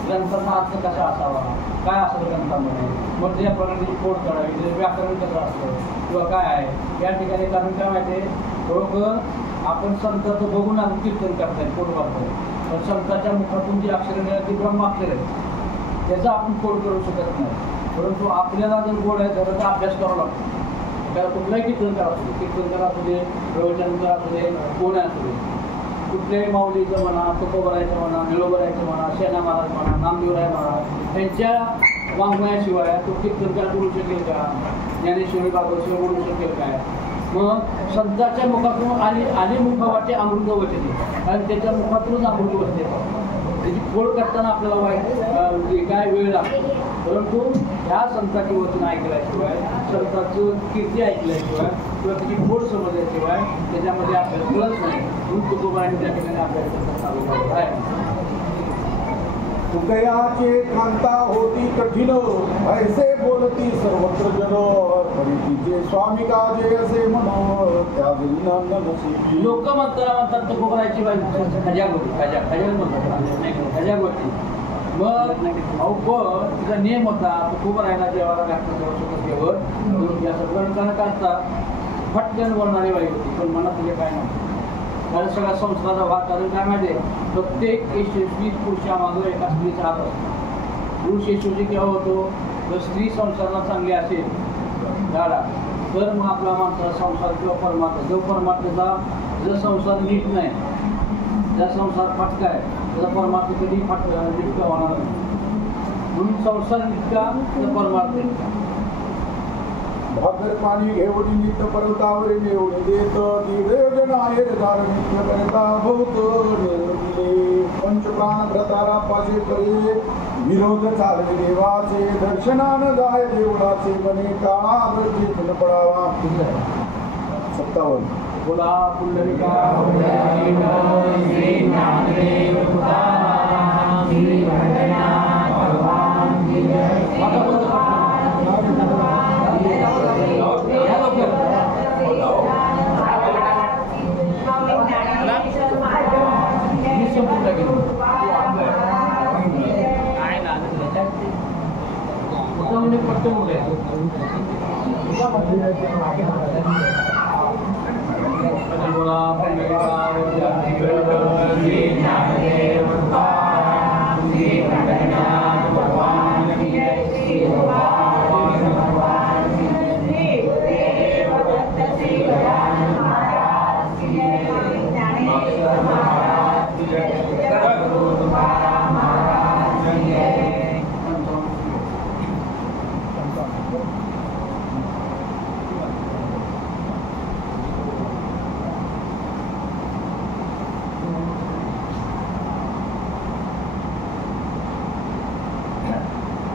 ग्रंथाचा अर्थ कसा असावा, काय असतं ग्रंथामध्ये, मग त्या प्रकारे कोड करावी, व्याकरण कसं असतं किंवा काय आहे या ठिकाणी. कारण काय माहिती आहे बरोबर आपण संतांचं बघून आपण कीर्तन करताय कोड करतोय. पण संतांच्या मुखातून जी अक्षरं मिळाली ती ब्रह्माक्षर आहे त्याचा आपण कोड करू शकत नाही. परंतु आपल्याला जर गोड आहे तर अभ्यास करावा लागतो. त्याला कुठलाही कीर्तनकार असू दे, प्रवचनकार असू दे, कोण असू दे, कुठल्याही माऊलीचं म्हणा, तुकोबरायचं म्हणा, निळोबरायचं म्हणा, शेणा महाराज म्हणा, नामदेवराय महाराज त्यांच्या वाङ्मयाशिवाय तो कीर्तनकार बोलू शकेल का, ज्ञानेश्वरी भागवतशिवाय बोलू शकेल काय. मग संतांच्या मुखातून आणि मुखावाटे अमृत वचने आणि त्याच्या मुखातूनच अमृत वचने त्याची फोड करताना आपल्याला वाईट काय वेळ लागतो. परंतु ह्या संतांची वचन ऐकल्याशिवाय, संतांचं कीर्ती ऐकल्याशिवाय किंवा त्याची फोड समजल्याशिवाय त्याच्यामध्ये अभ्यास कळत नाही. म्हणून तुकोबारांनी त्या ठिकाणी अभ्यास चालू करत आहे. तुकयाचे कांता होती कठीण ऐसे बोलती सर्वत्र जन परितीचे स्वामी काजे असे म्हणो त्या नसीबी. लोक म्हणतात तुकोबाराची खजागोटी खजागोटी. मग पण तिचा नियम होता तुकोबारायला देवाला घातलं देवर असं गणकानं काढता फटकन बोलणारी बाई होती. पण मनात तुझे काय नव्हतं. कारण सगळा संस्काराचा भाग. कारण काय माहिती आहे प्रत्येक यशस्वी पुरुषामागं एका स्त्रीचा हात असतो. पुरुष यशस्वी केव्हा होतो जर स्त्री संसाराला चांगली असेल झाडा तर मग आपला माणसाचा संसार किंवा परमात्मा जो परमात्म्याचा जर संसार नीट नाही, ज्या संसार फाटका आहे त्याचा परमात्मा कधी निटका होणार नाही. म्हणून संसार निटका तर परमात्मा. भाकर पाणी घेऊन नित्य पर्वतावर घेऊन देत दीड आहे दार नित्य करता भोवत दिले पंचप्राण व्रताला पाशे करे विरोध चालले देवाचे दर्शनान जाय देवळाचे बने काळावरती फुल पडावा. 57 बोला पुंडलिका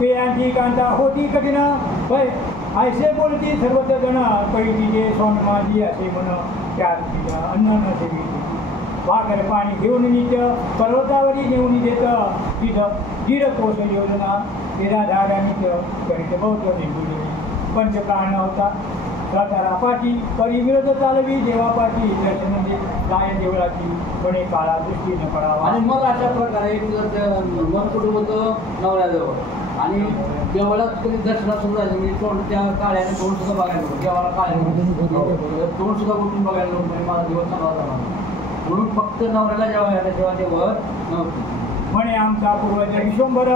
पेयांची कांता होती कठीण ऐसे बोलती सर्वत्र जण पैकीचे सोन माझी असे म्हण त्या अन्न नसेवी. भाकर पाणी घेऊन नित्य पर्वतावरी नेऊन देत तिथं दीड कोश योजना 13 झाडांनी करीत बहुत निघून. पंचप्राण होता रथारा पाठी परिविरोध चालवी देवापाठी दर्शन काय देवळाची कोणी काळा दृष्टी न पडावा. आणि मग अशा प्रकारे मन कुठं होतं नवऱ्याजवळ आणि देवालाच कधी दर्शनातून जायचं म्हणजे तोंड त्या काळ्याने तोंड सुद्धा बघायला नको. देवाला काळ्या तोंड सुद्धा उठून बघायला नको म्हणजे माझा दिवस चांगला झाला. म्हणून फक्त नवऱ्याला जेव्हा यायला तेव्हा ते वर नव्हतं. म्हणे आमचा पूर्वज विश्वंभर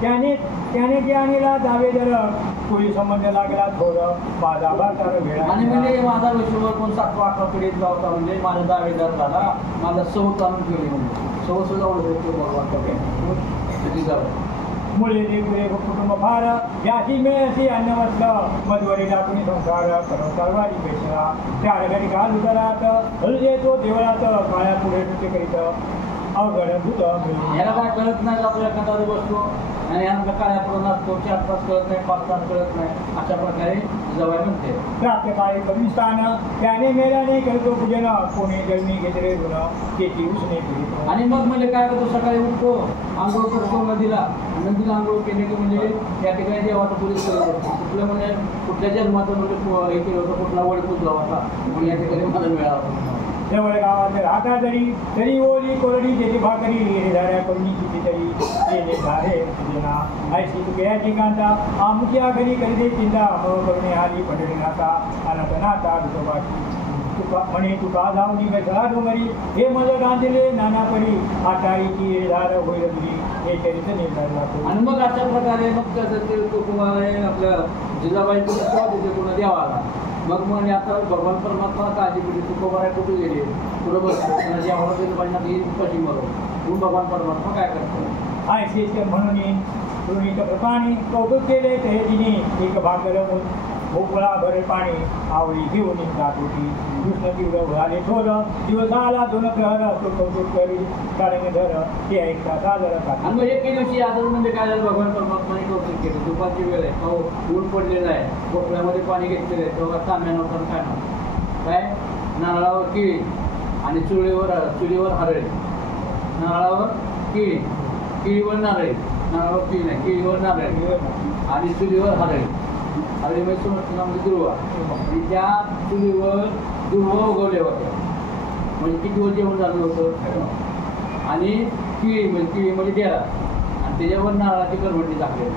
त्याने जे आणला दावे जर कोणी संबंध लागला थोडं माझा भारताला वेळा आणि म्हणजे माझा विश्वभर कोण 7वा 8वा पिढीत होता म्हणजे माझा दावेदार झाला माझा सौ चालून ठेवली म्हणजे सौ सुद्धा ओळख मुळे पुरे कुटुंब फार याची मिळशी अन्न म्हटलं मधवरी टाकून संसार करून चालवारी पेशा चार घरी घाल उतरात हलजे तो देवळात काळ्या पुढे नृत्य करीत अवघड भूत ह्याला काय कळत नाही आपल्या एखादा बसतो आणि ह्यांना काळ्या पुढे असतो 4 तास कळत नाही 5 तास कळत नाही अशा प्रकारे जवळ म्हणते प्राप्त काळी कमी स्थान त्याने मेल्याने करतो पूजन कोणी जळणी घेतले गुण त्याची उसने करीत आणि मग म्हणजे काय करतो सकाळी उठतो आंघोळ करतो नदीला आंघोळ केले की म्हणजे या ठिकाणी देवाचा पूजन करत असतो कुठलं म्हणजे कुठल्या जन्माचं म्हणजे हे केलं होतं कुठला वड पुजला होता म्हणून या ठिकाणी मला मिळाला जवळ गावात राहता तरी ओली कोरडी त्याची भाकरी झाऱ्या करून कितीतरी केले झाले तुझे ऐशी तू याची कांता आमुच्या घरी कधी चिंता मग करणे आली पंढरी नाता अनंत नाता विठोबाची तुका म्हणे तुका जाऊ निघा डोंगरी हे मज गांधले नानापरी आटाईची झाड होईल तुझी हे चरित्र निर्धार लागतो आणि मग अशा प्रकारे मग तुम्हाला आपल्या जिजाबाई तिथे कोणा देवाला मग म्हणजे आता भगवान परमात्मा काळजी केली तुकोबारा कुठे गेले पुढं बसतो त्यांना जे आवडतं पाहिजे पशी मग म्हणून भगवान परमात्मा काय करतो ऐसे म्हणून तुम्ही पाणी कौतुक केले ते तिने एक भाकर भोपळा भर पाणी आवळी घेऊन जात होती कृष्ण तीव्र झाले थोर दिवस आला 2 प्रहर तो कौतुक करी काढणे धर ते ऐकता साजरा आणि मग एके दिवशी आता म्हणजे काय झालं भगवान परमात्माने कौतुक केलं दुपारची वेळ आहे तो ऊन पडलेला आहे भोपळ्यामध्ये पाणी घेतलेलं आहे तेव्हा तांब्यानंतर काय ना काय नारळावर केळी आणि चुलीवर हरळे नारळावर केळीवर नारळी नारळावर केळी नाही केळीवर नारळ आणि चुलीवर हरळे हरळे म्हणजे समजण्यामध्ये दुर्वा आणि त्या चुलीवर दुर्वा उगवले होते म्हणजे किती वर जेवण झालं होतं आणि केळी म्हणजे डेरा आणि त्याच्यावर नारळाची करवंडी टाकली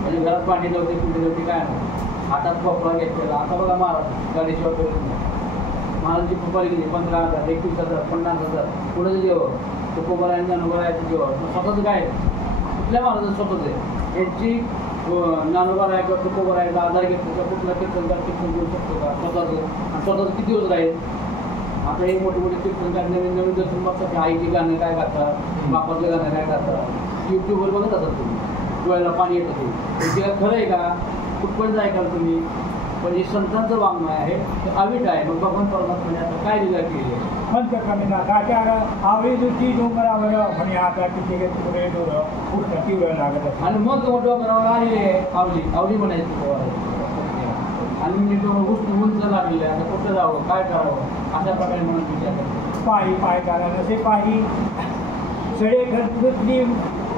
म्हणजे घरात पाणी नव्हते कुठे नव्हते काय नव्हतं हातात कपडा घेतलेला आता बघा महाराज गाडीशिवाय करत नाही महाराजची कुपारी गेली 15,000 21,000 50,000 पुढे जेवण तो कुंभारायचं नवरायचं जेवण स्वतःच काय कुठल्या महाराजांचं स्वतःच आहे यांची नानोबार आहे किंवा तुकोबर आहे आधार घेतला तर कुठला कीर्तनकार कीर्तन देऊ शकतो का स्वतःचं आणि स्वतःचं किती दिवस राहील आता हे मोठे मोठे कीर्तनकार नवीन दर्शन बघतात आईची गाणं काय गातात बापाचं गाणं काय गातात यूट्यूबवर बघत असतात तुम्ही डोळ्याला पाणी येतं तुम्ही ते खरं आहे का कुठपर्यंत ऐकाल तुम्ही पण हे संतांचं वाङ्मय आहे ते अवीट आहे मग भगवान परमात्माने आता काय दिला केली आहे मंत्र कमी ना काट्यार आवळी दुची डोंगरावर म्हणे आता तिथे पुढे दूर उष्ण तीव्र लागत आणि मग डोंगरावर आलेली आहे आवली म्हणायची आणि मी उष्ण उंच लागलेलं आहे आता कुठं जावं काय करावं अशा प्रकारे म्हणून विचार करतो पायी काढा नसे पायी सडे घरगुतली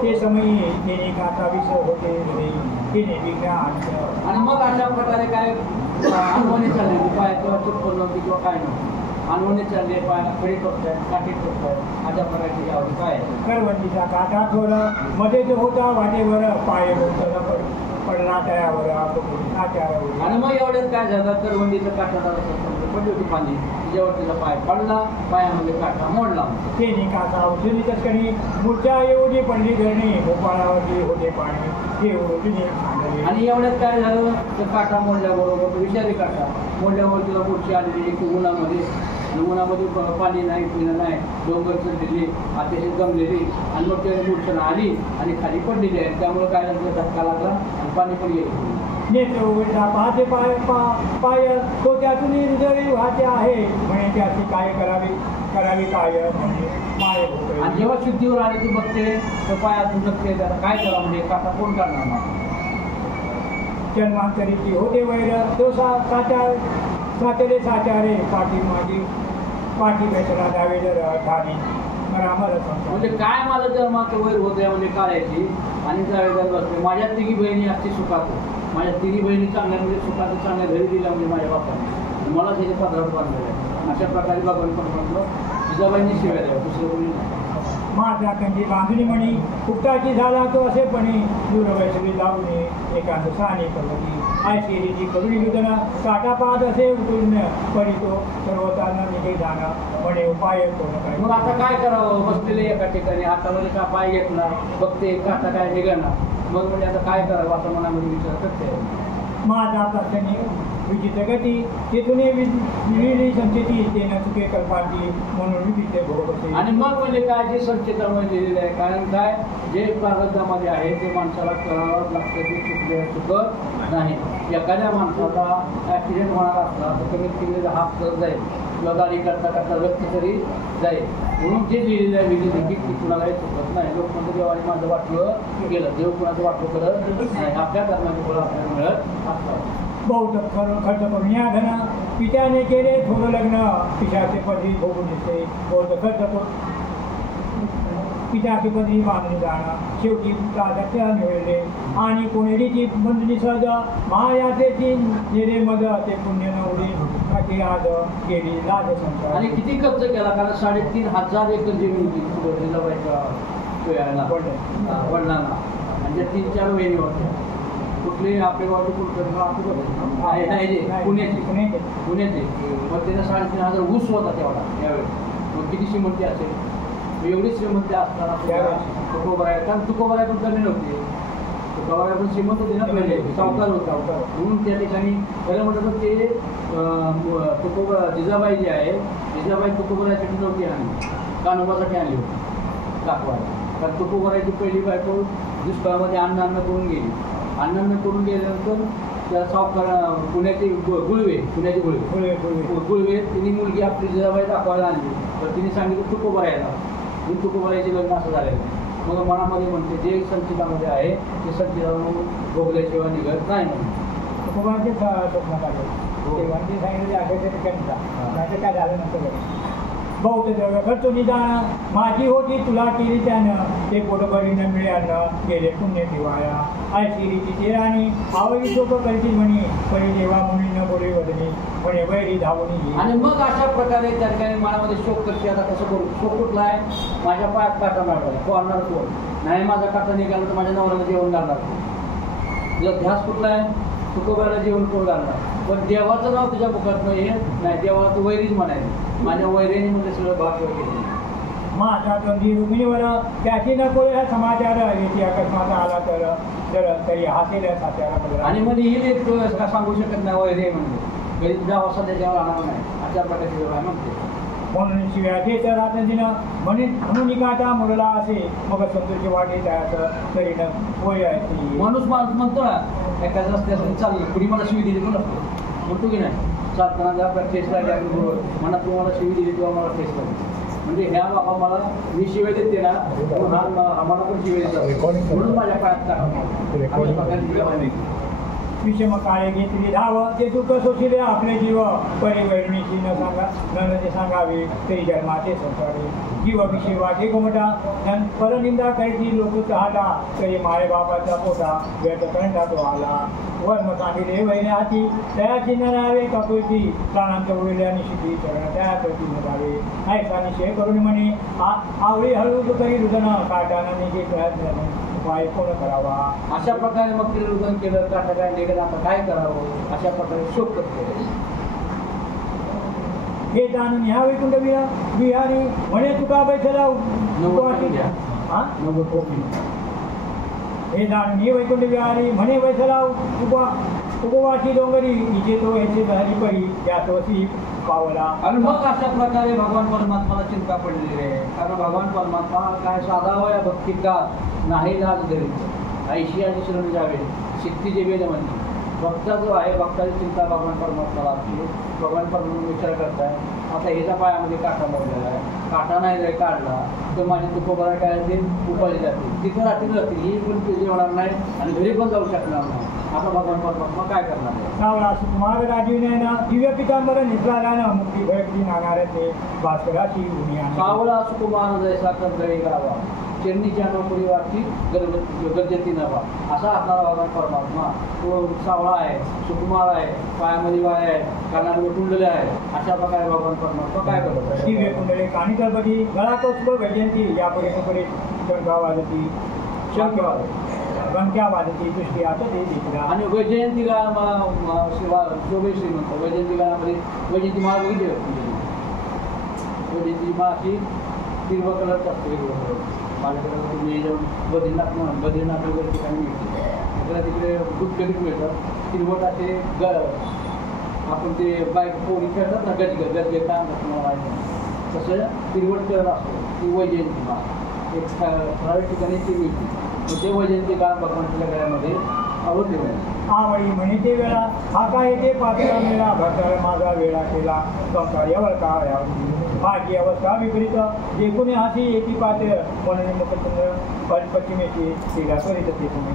ते समयी नेणे काता विसर होते तिने विज्ञान आणि मग अशा प्रकारे काय अनवणी चालले पाय किंवा चुप्पल नव्हती किंवा काय नव्हतं अनवणी चालले पाय खडी टोकताय काठी टोकताय अशा प्रकारची आवडी काय करवंदीचा काटा थोर मध्ये जो होता वाटेवर पाय होता पडला तयावर आणि मग एवढ्यात काय झालं करवंदीचं काठा पडली होती पाणी तिच्यावर तिचा पाय पडला पायामध्ये काठा मोडला ते निकासा औषधी तस्करी मूर्त्या एवढी पडली धरणी भोपाळावरती होते पाणी ते आणि एवढ्यात काय झालं तर काठा मोडल्याबरोबर विषारी काठा मोडल्यावर तिला मूर्ती आलेली एक उन्हामध्ये उन्हामध्ये पाणी नाही पिणं नाही डोंगर चढलेली अतिशय जमलेली आणि मग त्याने मूर्छना आली आणि खाली पडलेली आहे त्यामुळे काय झालं धक्का लागला आणि पाणी पण गेलं नेत्र उघडला पाहते पाय तो त्यातून हृदय वाहते आहे म्हणे त्याची काय करावी काय म्हणजे माय आणि जेव्हा शुद्धीवर आले ती बघते तर पायातून जगते त्याला काय करावं म्हणजे काटा कोण करणार ना जन्मांतरीची होते वैर तो साचले साचारे पाठी बेसला दावेदर ठाणी म्हणजे काय माझं जन्माचं वैर होतं म्हणजे काढायची आणि जावेदार बसले माझ्या तिघी बहिणी असती सुखात माझ्या तिघी बहिणी चांगल्या म्हणजे सुखाचं चांगल्या घरी दिल्या म्हणजे माझ्या बापाने मला त्याचे पदरात बांधलेलं आहे अशा प्रकारे बाबांनी पण म्हटलं जिजाबाईंनी शिवाय द्यावं दुसरं कोणी नाही महाराजांची बांधणी म्हणी फुकटाची झाला तो असेपणी दूरवैसरी लावणे एकांत साने कवली आयशिरीची कवडी लुदना काटा पाहत असे उतरून परी तो सर्वताना निघे जाणं म्हणे उपाय कोण काय. मग आता काय करावं? बसलेले एका ठिकाणी हातामध्ये का पाय घेतला बघते काटा काय निघणार, मग म्हणजे आता काय करावं असं मनामध्ये विचार करते. माझा त्यांनी विचित्र गती तेथून विहिरी संचेती तेनं चुके कल्पांची म्हणून विचित्र भोग. आणि मग म्हणजे काय जे संचितामध्ये लिहिलेलं आहे, कारण काय जे प्रारब्धामध्ये आहे ते माणसाला करावं लागतं, ते चुकत नाही. एखाद्या माणसाचा ॲक्सिडेंट होणार असला तर कमीत कमी हात करत जाईल किंवा गाडी करता करता रक्त तरी जाईल, म्हणून जे लिहिलेलं आहे विधी की कुणालाही चुकत नाही. लोक म्हणजे देवाने माझं वाटलं केलं, देव कुणाचं वाटलं करत नाही. आपल्या कर्माचे फळ आपल्याला मिळत असतात. बहुत खर्च करून या धना पित्याने केले थोडं लग्न पिशाचे पदरी भोगून येते. बहुत खर्च करून पित्याचे पदरी बांधून जाणं शेवटी राजाच्या मिळले आणि कोणेरीची बंधनी सहज महायात्रेची नेरे मद ते पुण्य नवडी काठी आज गेली लाज संसार. आणि किती खर्च केला? कारण 3,500 एकर जमीन होती जिजाबाईच्या वडिलांना, म्हणजे 3-4 वेळी होत्या. कुठली आपल्या गावची पुण्याचे मग त्याचा 3,500 ऊस होता तेवढा त्यावेळी. मग किती श्रीमंती असेल? एवढी श्रीमंती असताना तुकोबाराय, कारण तुकोबाराय पण कमी नव्हती. तुकोबाराय पण श्रीमंत होते ना पहिले, सावकार होता. म्हणून त्या ठिकाणी खरं म्हटलं तर ते जिजाबाई जे आहे, जिजाबाई तुकोबारायसाठी नव्हती आणली, कानोबासाठी आणली होती दाखवायला. कारण तुकोबारायची पहिली बायको दुष्काळामध्ये अन्न करून गेली. अन्न करून गेल्यानंतर त्या सावकार पुण्याची गुळवे तिने मुलगी आपली जिजाबाई दाखवायला आणली. तर तिने सांगितलं तुकोबारायला, मी तुकोबारायचे लग्न असं झालेलं. मग मनामध्ये म्हणते जे संचितामध्ये आहे ते संचितावरून भोगल्याशिवाय निघत नाही म्हणून तुकोबाचे स्वप्न काढले तेव्हाची सांगितले असे त्यांचा काय झालं नसतं. बहुत जग खर्च निदान माझी होती तुला केली त्यानं ते पोटभरीनं मिळालं गेले पुण्य ठेवाया. आय शिरीची तेराणी आवडी सोपं करतील म्हणे परी देवा मुलीनं बोले वदनी म्हणे वैरी धावणी. आणि मग अशा प्रकारे त्या ठिकाणी मनामध्ये शोक करते. आता कसं करू? शोक कुठला आहे? माझ्या पायात काटा मारला कोणणार कोण नाही, माझा काटा निघाला तर माझ्या नवऱ्याला जेवण घालणार. तुझा ध्यास कुठला आहे? तुकोबाला जेवण कोण घालणार. पण देवाचं नाव तुझ्या मुखात नाही नाही, देवाला तू वैरीच म्हणायचं. माझ्या वैरीने म्हणजे सगळं भाग वगैरे माझा तंदी रुक्मिणीवर त्याची नको ह्या समाचार येथे अकस्मात आला तर तरी हसेल सात्याला. आणि मग ही एक का सांगू शकत नाही वैरी म्हणजे कधी तुझ्या वासा त्याच्यावर आणणार नाही, अशा प्रकारची व्यवहार म्हणते. म्हणून शिव्या देत रात्रीनं म्हणून काटा मुरला असे मग संतोषी वाटे त्याचं तरी न होय आहे. माणूस म्हणतो ना एखाद्या रस्त्यासाठी चाललं कुणी मला शिवी दिली म्हणतो की नाही, चालताना जर आपल्या ठेस लागली आपली बरोबर म्हणा तुम्हाला शिवी दिली किंवा मला ठेस लागली, म्हणजे ह्या बाबा मला मी शिवाय देते ना आम्हाला पण शिवाय देतात म्हणून माझ्या पायात टाका. विषम काळे घेतली धाव ते दुःख सोशिले आपले जीव परिवैरणीची न सांगा न सांगावे तरी जन्माचे संसारे जीव विषय वाटे घुमटा परनिंदा करायची लोक चाहता तरी माय बापाचा पोटा व्यर्थ करता तो आला. वर्म सांगितले वैरे हाती त्या चिन्ह नावे कपुची प्राणांच्या उडल्या निशिती चरण त्या चिन्ह जावे ऐसा निश्चय करून म्हणे आवळी हळू तरी रुदन काटाना निघे उपाय कोण करावा. अशा प्रकारे मग तिने रुदन केलं काटा काय निघेल आता काय करावं अशा प्रकारे शोक करतो. हे जाणून ह्या वैकुंठ विहारी म्हणे तुका बैठला हे जाणून हे वैकुंठ विहारी म्हणे बैठला उपवासी डोंगरी इथे तो याचे झाली परी यातवशी पावला. आणि मग अशा प्रकारे भगवान परमात्माला चिंता पडलेली आहे. कारण भगवान परमात्मा काय साधावा या भक्तिकात नाही लाज धरीत ऐशी आणि शरण जावे सिद्धी जे वेद म्हणते. भक्ता जो आहे भक्ताची चिंता भगवान परमात्माला असते. भगवान परमात्मा विचार करताय आता ह्याच्या पायामध्ये काटा मोडलेला आहे, काटा नाही जर काढला तर माझे तुकोबारा काय ते उपाधी जातील तिथं राहतील ही पण तुझी होणार नाही आणि घरी पण जाऊ शकणार नाही. आता भगवान परमात्मा काय करणार आहे. सावळा सुकुमार राजीवने ना दिव्य पितांबर निसला मुक्ती भयकली नाणार ते भास्कराची दुनिया. सावळा सुकुमार जैसा कंदळी गावा चरणीच्या नोकरी वाटची गरजेची नवा असा असणारा भगवान परमात्मा तो सावळा आहे, सुकुमार आहे, पायामध्ये वाय आहे, कानामध्ये कुंडले आहे, अशा प्रकारे भगवान परमात्मा काय करतो दिव्य कुंडले काणी तळपती गळा कौस्तुभ वैजयंती या पर्यंत शंका वाजती शंका गंक्या वाजती दृष्टी आता ते दिसला. आणि वैजयंती गाळा शोभे श्रीमंत वैजयंती गाळामध्ये वैजयंती माळ बघितली वैजयंती माळ अशी हिरवा कलरचा असतो हिरवा कलर माझ्याकडे तुम्ही जाऊन बद्रीनाथ वगैरे ठिकाणी मिळते आपल्याला तिकडे दूध कधीच मिळतात हिरवट असे आपण ते बाईक पोरी खेळतात ना गजगे काय म्हणतात तसं हिरवट कलर असतो ती वैजयंती माळ एक ठराविक ठिकाणी ती मिळते ते वैजयंती काळ भगवंताच्या गळ्यामध्ये आवडते आवळी म्हणे ते वेळा हा काय येते पाचला मेळा भरताळ माझा वेळा केला संसार यावर का माझी अवस्था विपरीत जे कोणी हाती येते पात्र म्हणून मुखचंद्र पश्चिमेची तिला करीत ते तुम्ही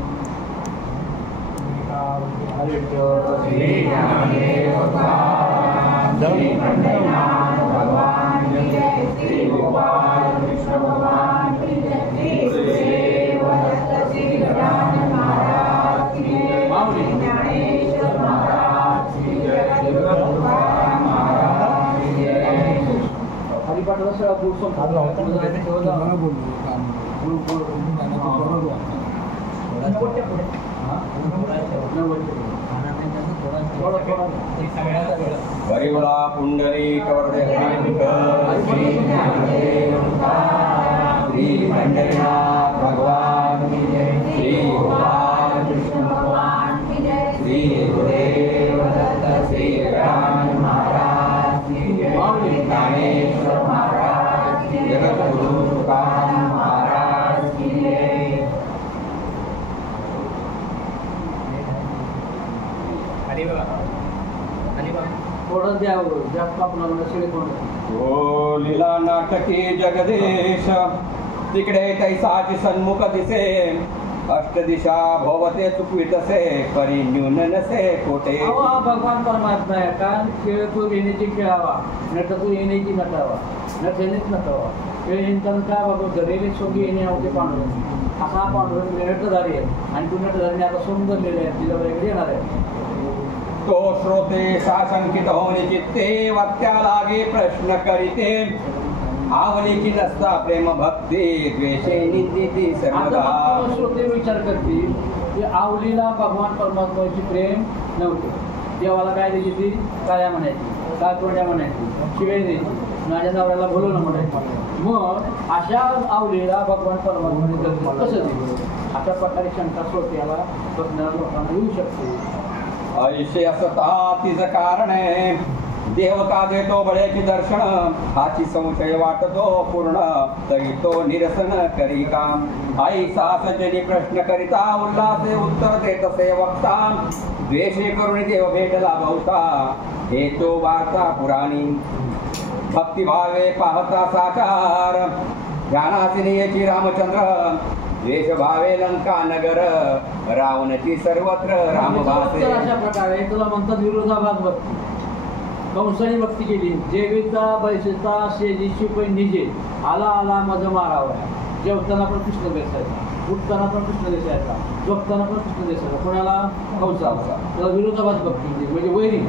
हरिपाठाला सगळा गुड हरिवळा पुंडरी कवरदे श्री पंढरीनाथ भगवान श्री गोपाल कृष्ण भगवान श्री गुरुदेव दत्त श्री राम महाराज ज्ञानेश्वर महाराज जगद्गुरु तुकाराम महाराज की जय. थोडं द्यावं जास्त आपल्याला शिळे ओ लीला नाटकी जगदीश तिकडे तैसाची सन्मुख दिसे अष्टदिशा भोवते चुकवितसे परी न्यून नसे कोटे. हा भगवान परमात्मा आहे कारण खेळ तो येण्याची खेळावा नट तो येण्याची नटावा नटनेच नटावा खेळ येताना काय बघतो रेल्वे सोंगी येणे होते पांडुरंग असा पांडुरंग नटधारी आहे आणि तू नटधारीने आता समजलेले आहे तिला वेगळे येणार आहे. तो श्रोते शासंकित होणे चित्ते वाक्या लागे प्रश्न करीते आवलीची नसता प्रेम भक्ती द्वेषे निंदिती सर्वदा. श्रोते विचार करतील की आवलीला भगवान परमात्म्याची प्रेम नव्हते देवाला काय द्यायची ती काळ्या म्हणायची काळतोंड्या म्हणायची शिवे द्यायची माझ्या नवऱ्याला बोलवलं म्हणायची मग अशा आवलीला भगवान परमात्म्याने कसं दिलं अशा प्रकारे शंका श्रोत्याला बघणाऱ्या लोकांना येऊ शकते. ऐशे असता तिच कारण देवता देतो बळेची दर्शन हाची संशय वाटतो पूर्ण तरी तो निरसन करी काम. आई सासजनी प्रश्न करिता उल्हासे उत्तर देत सेवक्ता द्वेषे करून देव भेटला बहुता हे तो वार्ता पुराणी भक्तिभावे पाहता साकार ध्यानासिनीयची रामचंद्र द्वेष भावे लंका नगर रावणची सर्वत्र रामभासे. अशा प्रकारे तुला म्हणतात विरोधाभास भक्ती कंसाने भक्ती केली जेविता बैसता शेजीशी पण निजे आला आला मज मारावा जेवताना पण कृष्ण दिसायचा उठताना पण कृष्ण दिसायचा झोपताना पण कृष्ण दिसायचा कोणाला कंसाचा त्याला विरोधाभास भक्ती केली म्हणजे वैरी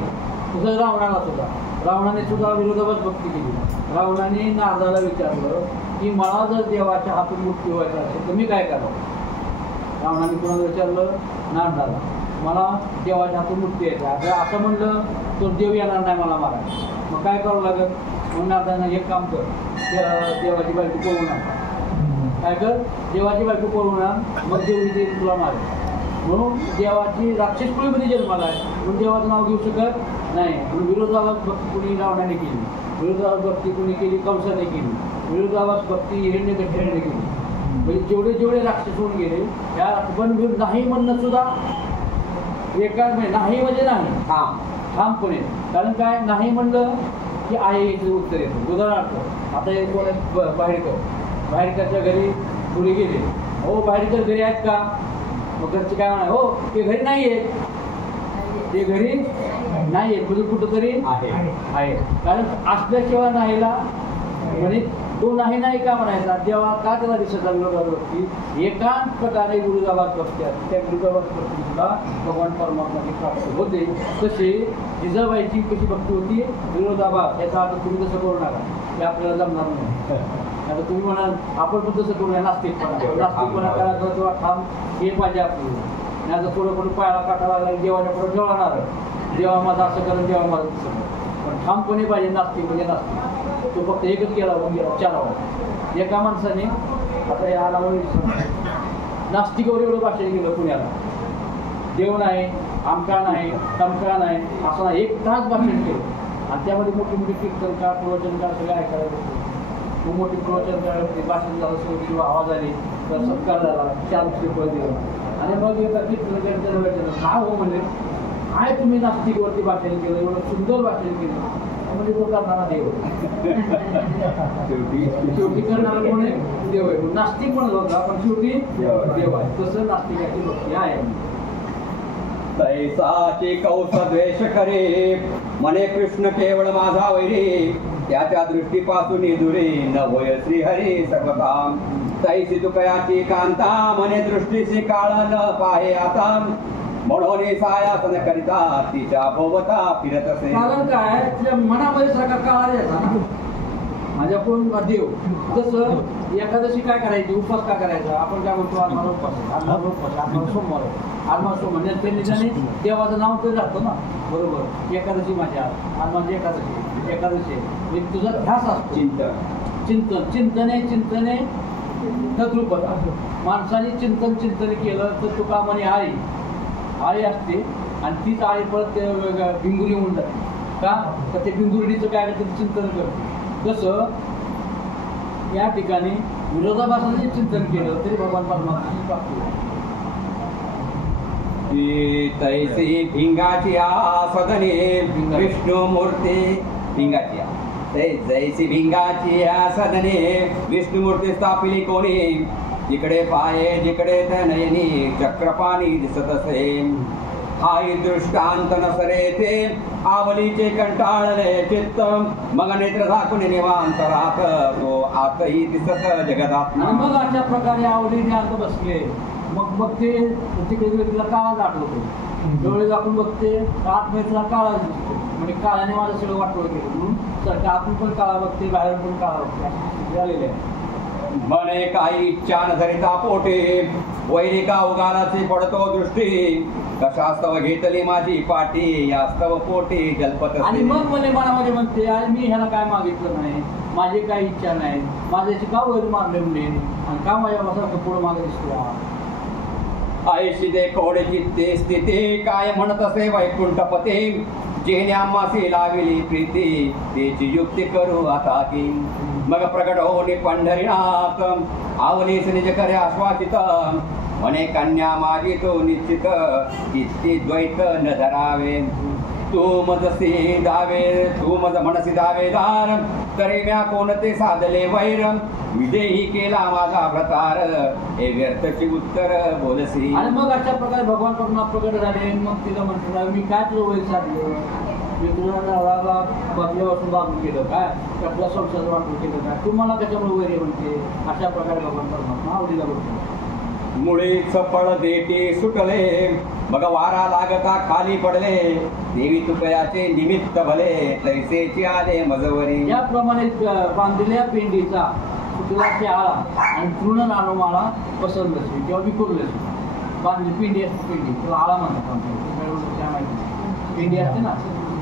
तसं रावणाला सुद्धा रावणाने सुद्धा विरोधाभास भक्ती केली. रावणाने नारदाला विचारलं की मला जर देवाच्या हातून मुक्ती व्हायचं असेल तर मी काय करावं. रावणाने कोणाला विचारलं नारदाला मला देवाच्या हातून मुक्ती यायचं असं म्हणलं तो देव येणार नाही मला मारायला मग काय करावं लागेल. मग नारदानं एक काम कर देवाची बायको पळवून आण काय कर देवाची बायको पळवून आण मग देव इथे तुला मारेल. म्हणून देवाची राक्षस कुळीमध्ये जन्माला आहे म्हणून देवाचं नाव घेऊ शकत नाही. म्हणून विरोधाभास भक्ती कुणी रावणाने केली विरोधाभास भक्ती कुणी केली कंसाने केली विरोधाभास भक्ती हिरण्यकश्यपूने केली. म्हणजे जेवढे जेवढे राक्षस होऊन गेले त्या पण नाही म्हणणं सुद्धा एकाच नाही म्हणजे नाही ठामपणे कारण काय नाही म्हणलं की आहे याचं उत्तर येतं. उदाहरणार्थ आता एक बाहेरकरच्या घरी पुढे गेले हो बाहेरकर घरी आहेत का मग घरचे काय म्हणा हो ते घरी नाही आहेत ते घरी नाही आहेत म्हणजे कुठंतरी आहे कारण असल्याशिवाय नाहीला म्हणजे तो नाही नाही का म्हणायचा जेव्हा का त्याला दिसत विरोधाभास एकांतपणाने विरोधाभास बसतात त्या विरोधाभास भक्ती सुद्धा भगवान परमात्माची प्राप्त होते. तसे जिजाबाईची कशी भक्ती होती विरोधाभास. याचा अर्थ तुम्ही तसं करू नका ते आपल्याला जमणार नाही. आता तुम्ही म्हणाल आपण पण तसं करूया नास्तिकपणा करायचा तेव्हा ठाम हे पाहिजे आपल्याला. आता थोडं थोडं पायाला काटा लागला देवाच्या पुढे ठेवणार देवा माझं असं करून देवा माझं तसं करून पण ठामपणे पाहिजे. नास्तिक म्हणजे नास्तिक तो फक्त एकच केला चालावा. एका माणसाने आता या नास्तिकावर एवढं भाषण केलं पुण्याला. देव नाही आमका नाही तमका नाही असं नाही 1 तास भाषण केलं आणि त्यामध्ये मोठी मोठी कीर्तनकार प्रवचनकार सगळे ऐकायला होते. खूप मोठी प्रवचनकार भाषण झालं सगळं किंवा आवाज आले तर सत्कार झाला 4 श्रीफळ दिलं आणि मग एका कीर्तनकार काय हो म्हणजे काय तुम्ही नास्तिकवरती भाषण केलं एवढं सुंदर भाषण केलं म्हणजे तो करणारा देव शेवटी करणारा कोण आहे देव आहे. नास्तिक म्हणत होता पण शेवटी देव आहे. तसं नास्तिकाची भक्ती आहे. तैसाचे कौस द्वेष करे मने कृष्ण केवळ माझा वैरी त्याच्या दृष्टीपासून दुरे न होय श्रीहरी सर्वथा तैसी तुकयाची कांता मने दृष्टीशी काळ न पाहे आता म्हणून सायासन करिता तिच्या भोवता फिरत असे. कारण काय तुझ्या मनामध्ये सारखा काळा यायचा ना माझ्या कोण देव. तसं एकादशी काय करायची उपवास काय करायचा आपण काय म्हणतो आत्मा उपवास आत्मा सोमवार आत्मा सोमवार त्या निजाने देवाचं नाव ते जातं ना बरोबर. एकादशी माझ्या आज माझी एकादशी तुझा ध्यास असतो चिंतने तद्रूपता. माणसाने चिंतन केलं तर तुका म्हणे आळी असते आणि तीच आळी परत भिंगुरी होऊन जाते का तर ते भिंगुरीचं काय करते चिंतन करते. तसं या ठिकाणी विरोधाभासाचे चिंतन केलं तरी भगवान परमात्म्याची प्राप्ती होते. तैसी भिंगाची सदने विष्णू मूर्ती भिंगाची जैसी भिंगाची सदने विष्णू मूर्ती स्थापिली कोणी जिकडे पाये जिकडे त्या नयनी चक्रपाणी दिसत असे. हाही दृष्टांत नसरे ते आवलीचे कंटाळले चित्त मग नेत्र झाकून निवांत राहत तो आतही दिसत जगदात्मा. मग अशा प्रकारे आवलीने आता बसले मग ते तिकडे व्यक्तीला काळा आठवतो डोळे दाखवून बघते आत्मेतला काळा दिसतो म्हणजे काळाने माझं सगळं वाटवलं गेलं म्हणून सारखं आतून पण काळा बघते बाहेर पण काळा बघते झालेले आहे. म्हणे काही इच्छा नजरिता पोटे वैरिका उगालाची पडतो दृष्टी कशास्तव घेतली माझी पाठी यास्तव पोटी जल्पत आणि मग म्हणे मनामध्ये म्हणते अरे मी ह्याला काय मागितलं नाही माझी काही इच्छा नाही माझ्याची का वैर मारले म्हणे आणि का माझ्या बसायचं पुढं मागे दिसतो. आयशी दे कोडे चित्ते स्थिती काय म्हणत असे वैकुंठपते जेने आम्हासी लाविली प्रीती त्याची युक्ती करू आता की मग प्रकट होणे पंढरीनाथ आवलीस निज करे आश्वासित म्हणे कन्या माझी तो निश्चित इतकी द्वैत न धरावे तू मज म्हणसी दावेदार तरी म्या कोणते साधले वैर विजयी केला माझा व्रतार हे व्यर्थची उत्तर बोलसी. आणि मग अशा प्रकारे भगवान परमात्मा प्रकट झाले मग तिला म्हणतो मी काय तुझं वैर साधलं मी तुला नवराला बदल्यापासून बाजू केलं काय आपल्या संसार वाटून केलं काय तू मला त्याच्यामुळे वैर म्हणते. अशा प्रकारे भगवान परमात्मा आवडीला बोलतो. मुळीच फळ देते सुटले मग वारा लागता खाली पडले देवी तुकयाचे निमित्त भले तैसेची आले मजवरी. याप्रमाणे बांधलेल्या पेंडीचा सुटलाची आळा आणि तृण नाणूमाळा पसरलशी किंवा विकुरलशी बांधली पिंडी असते पिंडी तुला आळा म्हणतात माहिती पिंडी असते ना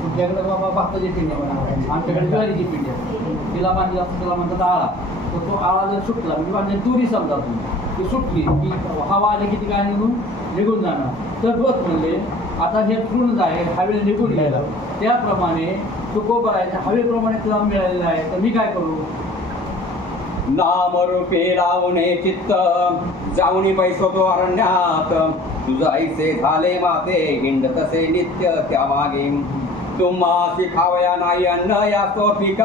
तुमच्याकडे बाबा भाताची पिंडी आमच्याकडे ज्वारीची पिंडी असते तिला बांधली असते त्याला म्हणतात आळा. तर तो आळा जर सुटला म्हणजे बांधली तुरी समजा तुम्ही ती सुटली की हवा आली की ती काय निघून जाणार तर बघ म्हणले आता हे तृण आहे हवेला निघून गेलं त्याप्रमाणे तो कोपरायचा हवेप्रमाणे तुला मिळालेला आहे तर मी काय करू. नामरूपे लावणे चित्त जाऊनी पैसो तो अरण्यात तुझा ऐसे झाले माते हिंड तसे नित्य त्या मागे तुम्हा खावया नाही अन्न यास्तो पीक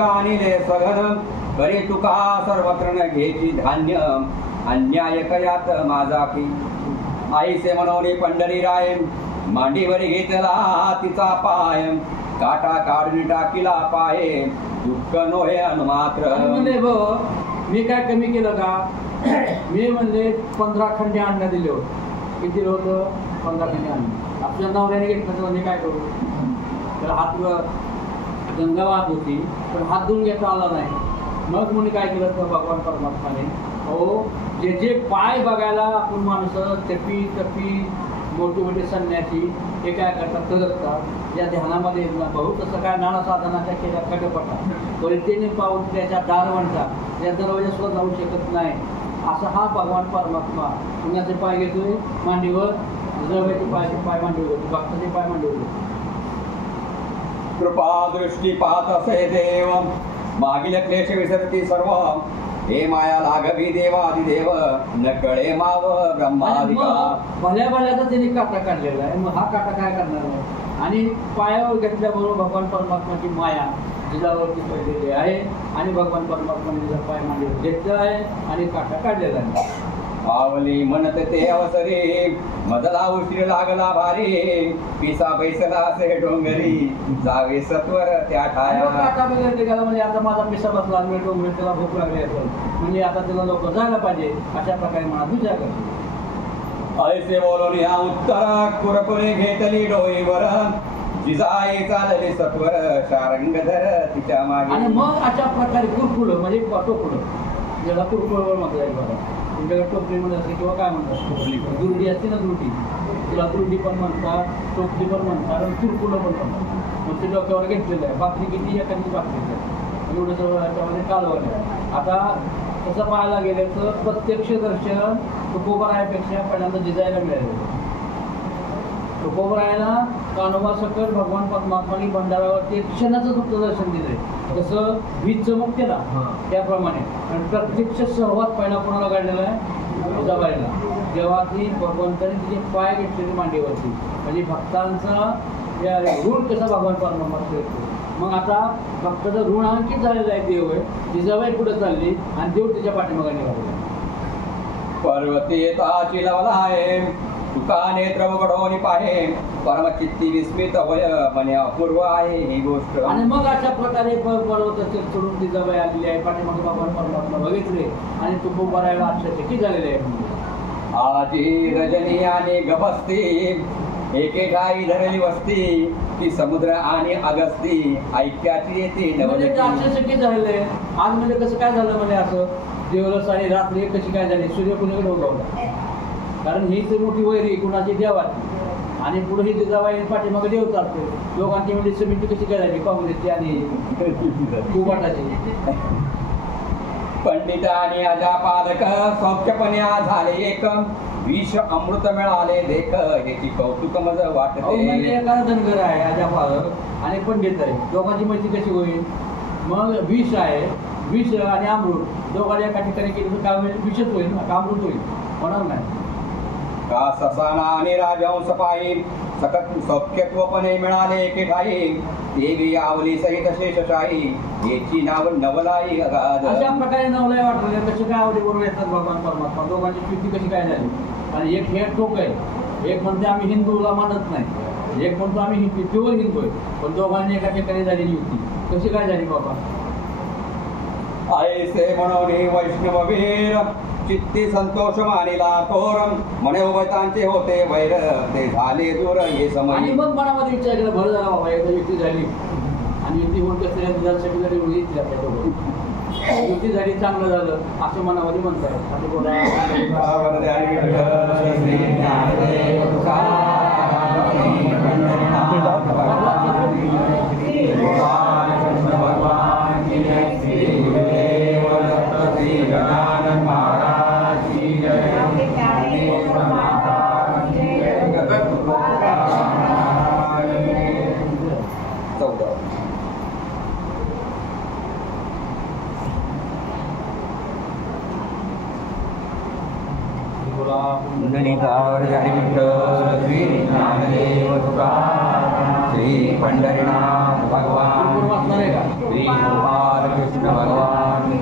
आणले सघन करे तुका सर्वत्र न घ्यायची धान्य अन्याय कयात माझा की आईसे मनोनी पंढरी राय मांडीवर घेतला तिचा पाय काटा काढून टाकीला पाहे दुःख नोहे अनुमात्र. म्हणले भाऊ मी काय कमी केलं का? मी म्हणले 15 खंडे अन्न दिले होते. किती होतं? 15 खंडे अन्न. आपल्या नवऱ्याने घेतलं म्हणजे काय करू? तर हात गंगा वाहत होती पण हात धुवून घेता आला नाही. मग मुली काय केलं तर भगवान परमात्माने हो जे जे पाय बघायला आपण माणसं तपी मोठी मोठी संन्यासी हे काय करतात तरतात या ध्यानामध्ये भाऊ तसं काय नाना साधनाच्या केल्या कटपटा परितेने पाहून त्याच्या दारवणचा या दरवाजा सुद्धा जाऊ शकत नाही. असा हा भगवान परमात्मा पुण्याचे पाय घेतोय मांडीवर, जवळचे पाय मांडीवर, भक्ताचे पाय मांडीवर. कृपा दृष्टी पाहत असे देव मागील क्लेश विसरती सर्व. हे माया लागवी देवादिदेव न कळे माव ब्रह्मादिका. भल्या भल्याचा त्यांनी काटा काढलेला आहे. मग हा काटा काय करणार आहे? आणि पायावर घेतल्याबरोबर भगवान परमात्माची माया जिजावरती पडलेली आहे आणि भगवान परमात्माने तिचा पाय मांडीवर घेतला आहे आणि काटा काढलेला आहे. पावली म्हणत ते अवसरी मदला उशीर लागला भारी. पिसा बैसला असे डोंगरी जावे सत्वर त्या ठाया. काटा वगैरे गेला म्हणजे आता माझा पिसा बसला मी डोंगरी त्याला भूक लागली असेल म्हणजे आता त्याला लोक जायला पाहिजे अशा प्रकारे मला विचार करतो. ऐसे बोलून या उत्तर कुरकुरे घेतली डोईवर जिजाई चालले सत्वर शारंगधर तिच्या मागे. आणि मग अशा प्रकारे कुरकुलं म्हणजे टोकुलं ज्याला कुरकुळवर म्हटलं जाईल बघा. तुमच्याकडे टोपली म्हणत असते किंवा काय म्हणतात दुरडी असते ना दुरडी तिला दुरडी पण म्हणतात टोपली पण म्हणतात आणि कुरकुलं पण म्हणतात. मग ते डोक्यावर घेतलेलं आहे. भाकरी किती एखादी भाकरी एवढं सगळं याच्यामध्ये कालवलं आहे. आता तसं पाहायला गेलं तर प्रत्यक्ष दर्शन तुकोबरायापेक्षा पहिल्यांदा जिजायला मिळालं. तुकोबरायाला कानोबा सकट भगवान परमात्माने भंडारावरती एक क्षणाचं फक्त दर्शन दिलंय. जसं वीज चमकते ना त्याप्रमाणे. आणि प्रत्यक्ष सहवास पहिला कोणाला काढलेला आहे? जिजाबाईला. जेव्हा ती भगवंताने तिचे पाय घेतलेले मांडीवरती म्हणजे भक्तांचा या ऋण कसा भगवान परमात्मा करतो. मग आता भक्ताचं ऋण अंकित झालेलं आहे देव आहे. जिजाबाई पुढे चालली आणि देव तिच्या पाठीमागे निघालेला. पर्वती येताची लवलाय तुका नेत्र उघडून पाहे परमचित्ती विस्मित होय म्हणे अपूर्व आहे ही गोष्ट. आणि मग अशा प्रकारे पर्वताचे चढून जिजाबाई आलेली आहे. पाठीमागे भगवान परमात्मा बघितले आणि तुकोबरायाला आश्चर्यचकित झालेले आहे. आजी रजनी आणि गबस्ती एके ठाई धरली वस्ती की समुद्र आणि अगस्ती ऐक्याची येते म्हणजे आश्चर्यचकित झालेले. आज म्हणजे कसं काय झालं म्हणजे असं दिवस आणि रात्री कशी काय झाली? सूर्य कुणीकडे उगवला? कारण ही तर मोठी वैरी कुणाची देवाची आणि पुढे ही जिजाबाई पाठीमागे देव चालतो. दोघांची म्हणजे समिती कशी काय झाली काँग्रेसची आणि कुबाटाची. पंडित आणि अजापालक सौख्यपणे झाले एक विष अमृत मिळाले देख याची कौतुक मज वाटते. म्हणजे एखादा धनगर आहे अजापालक आणि पंडित आहे दोघांची मैत्री कशी होईल? मग विष आहे विष आणि अमृत दोघांनी एका ठिकाणी केलं तर काय होईल? विषच होईल ना अमृत होईल होणार नाही का? ससाना आणि राजहंस पायी सकट सौख्यत्वपणे मिळाले एके ठाई देवी आवली सहित शेषशाही याची नाव नवलाई अगाध. अशा प्रकारे नवलाई वाटले कशी काय आवडी बरोबर येतात भगवान परमात्मा. दोघांची युती कशी काय झाली? आणि एक हे टोक आहे. एक म्हणते आम्ही हिंदूला मानत नाही, एक म्हणतो आम्ही हिंदू प्युअर हिंदू आहे. पण दोघांनी एका ठिकाणी झालेली युती कशी काय झाली बाबा? ऐसे म्हणून वैष्णववीर चित्ती संतोष मानिला थोर म्हणे उभयतांचे होते वैर ते झाले दूर हे समय. आणि मग मनामध्ये विचार केला बरं झाला बाबा एकदा युती झाली आणि युती होऊन कसं दुधासाठी जरी येतील आपल्यासोबत युती झाली चांगलं झालं असं मनामध्ये म्हणतात. आणि श्री पंढरीनाथ भगवान श्री गोपाल कृष्ण भगवान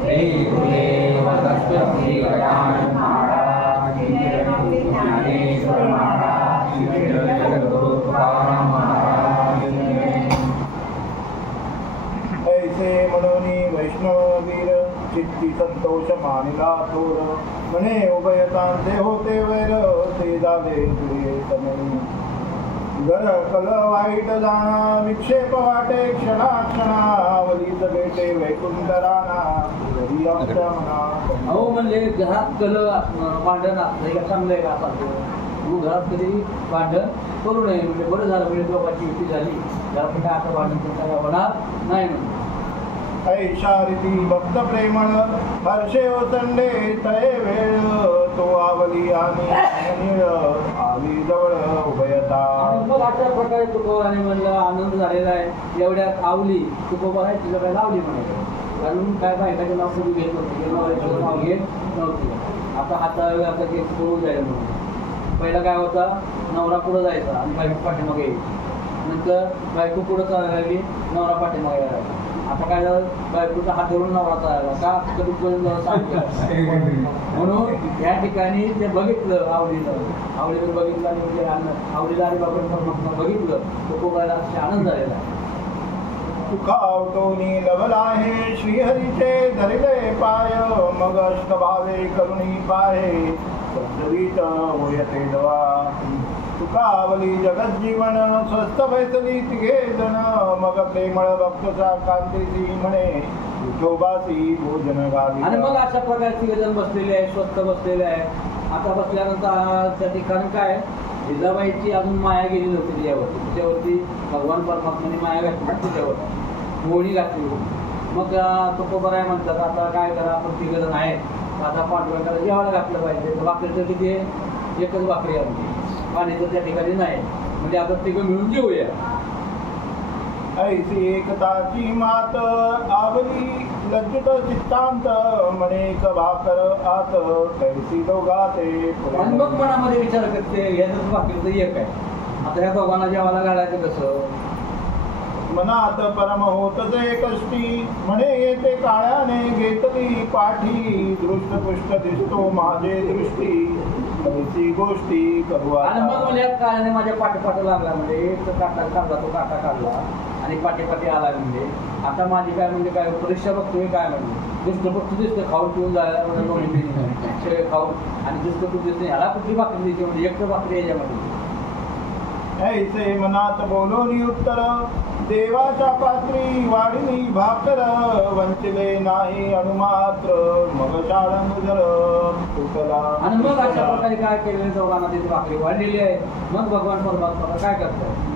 श्री गुरुदेव दत्त श्री गजानन महाराज श्री ज्ञानेश्वर महाराज श्री जगद्गुरु तुकाराम महाराज चित्ती संतोष मानिला थोर म्हणे उभयतांचे होते वैर ते झाले तुझे तनयी घर कल वाईट जाणा विक्षेप वाटे क्षणा क्षणावलीच भेटे वैकुंठ राणा घरी आमच्या मना अहो म्हणले घरात कल भांडण असतं का चांगलं आहे का असं तू घरात कधी भांडण करू नये म्हणजे बरं झालं म्हणजे दोघांची युती झाली घरात काय आता भांडण तुमच्या होणार नाही म्हणून ऐशा रीती भक्त प्रेमळ हर्षे ओसंडे तळे वेळ तो आवली आणि नीळ आली जवळ उभयता आणि मग अशा प्रकारे तुकोबाने म्हणलं आनंद झालेला आहे एवढ्यात आवली तुकोबा आहे तिला काय लावली म्हणायचं कारण काय बायकाचे नाव कधी घेत नव्हते नाव घेत नव्हते आता हातावे आता ते पळून जायला म्हणून पहिला काय होता नवरा पुढं जायचा आणि बायको पाठीमागे यायची नंतर बायको पुढं चालायला लागली नवरा पाठीमागे यायला आता काय झालं बायकोचा हात धरून नवरा चालायला का कधी सांगितलं म्हणून या ठिकाणी ते बघितलं आवडीनं बघितलं आणि म्हणजे आवडीला आणि बाबा बघितलं तो कोणाला आनंद झालेला तुकावतोनी लवला आहे श्रीहरीचे धरिले पाय मग अष्टभावे करुणी पाहे सत्सवीत होयते दवा तुकावली जगत जीवन स्वस्थ फैसली तिघे जण मग प्रेमळ भक्तचा कांतीची म्हणे विठोबासी भोजन गावी आणि मग अशा प्रकारे तिघे जण बसलेले आहे स्वस्त बसलेले आहे आता बसल्यानंतर त्या ठिकाणी काय जिजाबाईची अजून माया गेली नव्हती त्याच्यावरती भगवान परमात्माने माया घातली त्याच्यावर मोळी घातली मग तुकोबा आहे म्हणतात आता काय करा आपण तिघे जण आहेत आता पांडुरंगाला जेवायला घातलं पाहिजे भाकरीचं तिथे एकच भाकरी आमची पाण्याचं त्या ठिकाणी नाही म्हणजे आपण तिघं मिळून जेवूया ऐसी एकताची मात आवली लज्जित चित्तांत मनेक भाकर आत कैसी दोघाते आणि मग मनामध्ये विचार करते ह्याच भाकरीचं एक आहे आता ह्या दोघांना जेवायला घालायचं कसं मनात परम होतचे कष्टी म्हणे येते काळ्याने घेतली पाठी दृष्टपुष्ट दिसतो माझे दृष्टी कैसी गोष्टी करू आणि मग मला काळाने माझ्या पाठोपाठ लागला म्हणजे एक काटा काढला तो काटा काढला आणि पाठीपाठी आला म्हणजे आता माझी काय म्हणजे काय परीक्षा बघतोय काय म्हणजे दिसतं बघतो दिसतं खाऊन पिऊन जायला म्हणजे दोन्ही खाऊन आणि दिसतं तू दिसतं ह्याला कुठली भाकरी द्यायची म्हणजे एक भाकरी याच्यामध्ये ऐसे मनात बोलोनी उत्तर देवाच्या पात्री वाढिली भाकर वंचिले नाही अणुमात्र मग शाळंगुजर तुटला आणि मग अशा प्रकारे काय केलेलं दोघांना तिथे भाकरी वाढलेली आहे मग भगवान परमात्मा काय करतात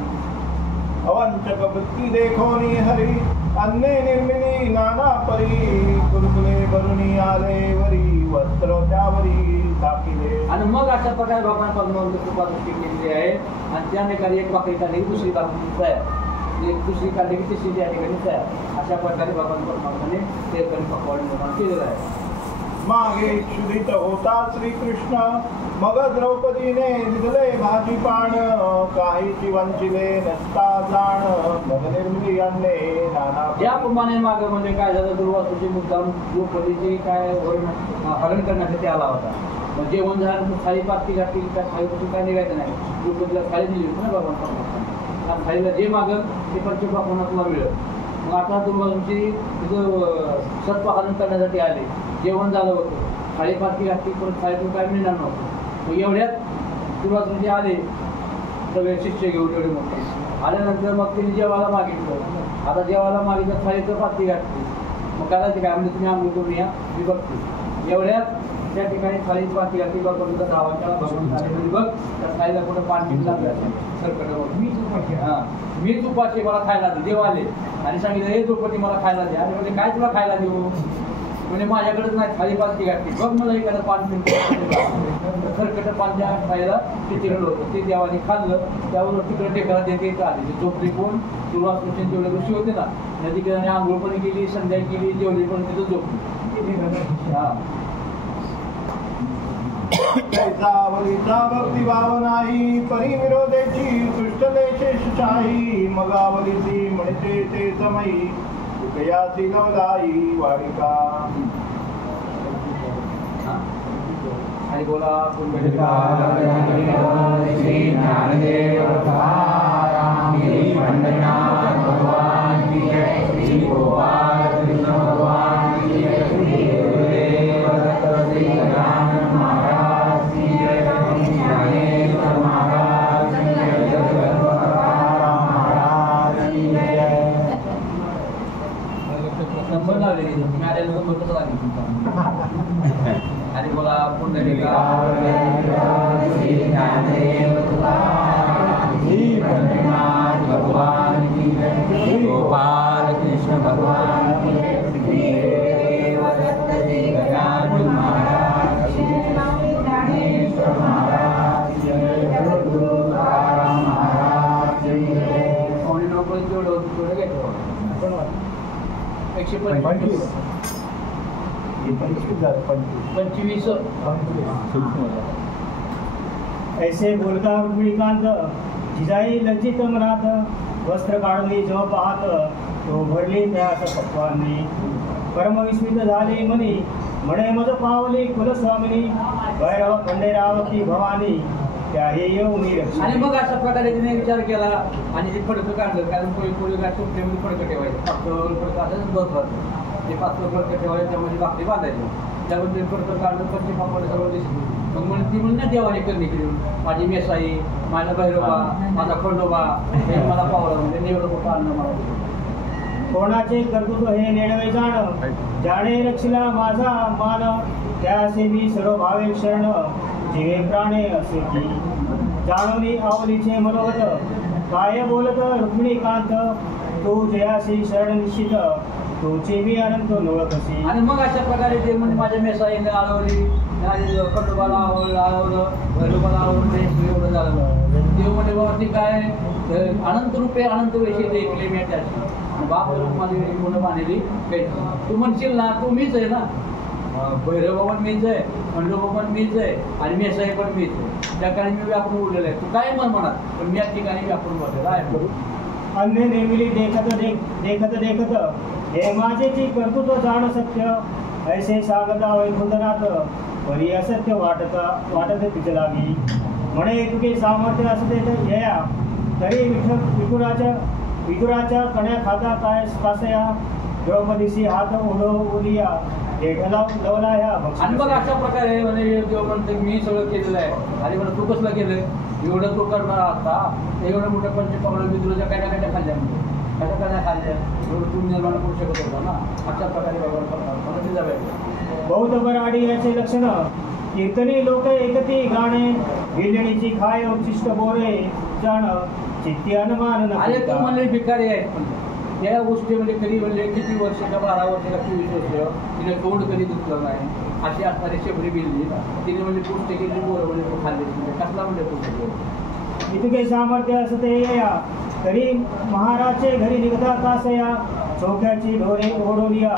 अवंचक वृत्ती देखोनी हरी अन्ने निर्मिनी नाना परी कुरकुले भरुनी आले वरी वस्त्र त्यावरी टाकिले आणि मग अशा प्रकारे भगवान परमात्मा कृपा दृष्टी केलेली आहे आणि त्या ठिकाणी एक भाकरी काढली की दुसरी भाकरी तयार एक दुसरी काढली की तिसरी त्या ठिकाणी तयार अशा प्रकारे भगवान परमात्माने ते पकवान निर्माण केलेलं आहे मागे क्षुधित होता श्रीकृष्ण मग द्रौपदीने दिले भाजी पाण काही वंचिले नसता जाण मग निर्मिली अन्ने नाना ज्याप्रमाणे मागं म्हणजे काय झालं दुर्वासूची मुद्दाम द्रौपदीची काय हरण करण्यासाठी आला होता मग जेवण झालं थाळी पाती घातली त्या थाळीपासून काय निघायचं नाही द्रौपदीला थाळी दिली होती ना भगवान परमात्मा आणि थाळीला जे मागं ते पंचभक्षणाला तुला मिळत मग आता दुर्वासूची तिथं सत्व हरण करण्यासाठी आले जेवण झालं होतं थाळी पाती घातली परत थाळीतून काय मिळणार नव्हतं मग एवढ्यात दुर्वासूचे आले सगळे शिष्य घेऊन एवढे मोठे आल्यानंतर मग तिने जेवायला मागितलं आता जेवायला मागितलं थाळीचं पाती घातली मग करायचं काय म्हणजे तुम्ही आंघोळ करून या मी बघते एवढ्यात त्या ठिकाणी थाळीच पाती घातली बघ धावाच्या भगवंत आले म्हणजे बघ त्या थाळीला कुठं पाणी लागलं असेल सरकट मी तुपाचे मला खायला दे देव आले आणि सांगितलं हे द्रौपदी मला खायला दे आणि म्हणजे काय तुला खायला देऊ म्हणजे माझ्याकडेच नाही थाळी पाती घातली बघ मला एखादं पान खरकट पान त्या खायला ते चिरलं होतं ते देवाने खाल्लं त्यावर तिकडे टेकाला देते आले झोपडी कोण सुरुवात जेवढे ऋषी होते ना त्या तिकडे आंघोळ पण केली संध्या केली जेवली पण तिथं झोपली हा वरीचा भक्तिभाव नाही परिविरोधेची तुष्टलेशेषशाही मगावलीची म्हणते ते समयी विकयासी लवलाई वारिका आणि बोला श्री ज्ञानदेव भगवान की जय श्री गोपाल कृष्ण भगवान की जय सांगितलं तुम्ही आलेलं नंबर कसं लागेल तुमचा आणि बोला पुंडलिका गोपाल कृष्ण भगवान ऐसे बोलता रुक्मिणीकांत जिजाई लज्जित मनात वस्त्र काढली जो पाहत तो भरली त्यास पक्वांनी परमविस्मित झाले मनी म्हणे मज पावली कुलस्वामिनी भैरव खंडेरावती भवानी त्याही येऊनी रक्षी. आणि मग अशा प्रकारे तिने विचार केला आणि ते फडकं काढलं कारण कोळी गाठी फडकं ठेवायचं पातळ फडकं असं बस ते पातळ फडकं ठेवायचं त्यामध्ये भाकरी बांधायची त्यामध्ये फडकं काढलं पश्चिम पापड सगळं दिसत मग म्हणून ती म्हणून देवाने करणी केली माझी मेसाई माझा भैरोबा माझा खंडोबा हे मला पावलं म्हणजे एवढं मोठं अन्न मला कोणाचे कर्तृत्व हे नेणवे जाण जाणे रक्षिला माझा मान त्यासे मी सर्व भावे शरण जीवे प्राणे असे की जाणवली आवलीचे मनोगत काय बोलत रुक्मिणीकांत तू जयासी शरण निश्चित तुझे मी अनंत नोळखसी. आणि मग अशा प्रकारे ते म्हणजे माझ्या मेसाईने आळवली खंडोबाला आळवलं भैरोबाला आवडले एवढं झालं देव म्हणजे बाबा ती काय अनंत रूपे अनंत वेशी देखले मी त्याची बाप माझी मुलं बांधली तू म्हणशील ना तू मीच आहे ना भैरव पण मीच आहे खंडोबा पण मीच आहे आणि मेसाई पण मीच आहे त्या ठिकाणी मी व्यापून उरलेलं आहे तू काय म्हण म्हणत पण मी या ठिकाणी व्यापून बसलेला आहे. अन्य नेमिली देखत देखत हे माझेची कर्तृत्व जाण सत्य ऐसे सांगता वैकुंठनाथ परी असत्य वाटत तिथे लागी म्हणे तुके सामर्थ्य असते तर येया तरी विठुराच्या कण्या खाता काय कासया द्रौपदीशी हात ओढिया देठला लवला ह्या आणि मग अशा प्रकारे म्हणजे देव म्हणतो मी सगळं केलेलं आहे आणि म्हणून तू कसलं केलंय एवढं तू करणार आता एवढं मोठं पंचपावलं मी तुझ्या काय खाल्ल्या म्हणजे कशा काय खाल्ल्या एवढं तू निर्माण करू शकत होता ना अशा प्रकारे व्यवहार करतात मला तिचा पाहिजे बौद्ध बराडी याचे लक्षण कीर्तनी लोक एकती गाणे विल्हणीची खाय उच्चिष्ट बोरे जाण चित्ती अनुमान अरे तू म्हणले भिकारी आहेत पण या गोष्टीमध्ये कधी म्हणजे किती वर्ष का 12 वर्ष का 24 वर्ष तिने तोंड कधी दुखलं नाही अशी असणारी शेपरी बिलली तिने म्हणजे पुष्ट केली बोर म्हणजे खाल्ली म्हणजे कसला म्हणजे पुष्ट इतके सामर्थ्य असते या तरी महाराजचे घरी निघता कासया चौक्याची ढोरे ओढवलिया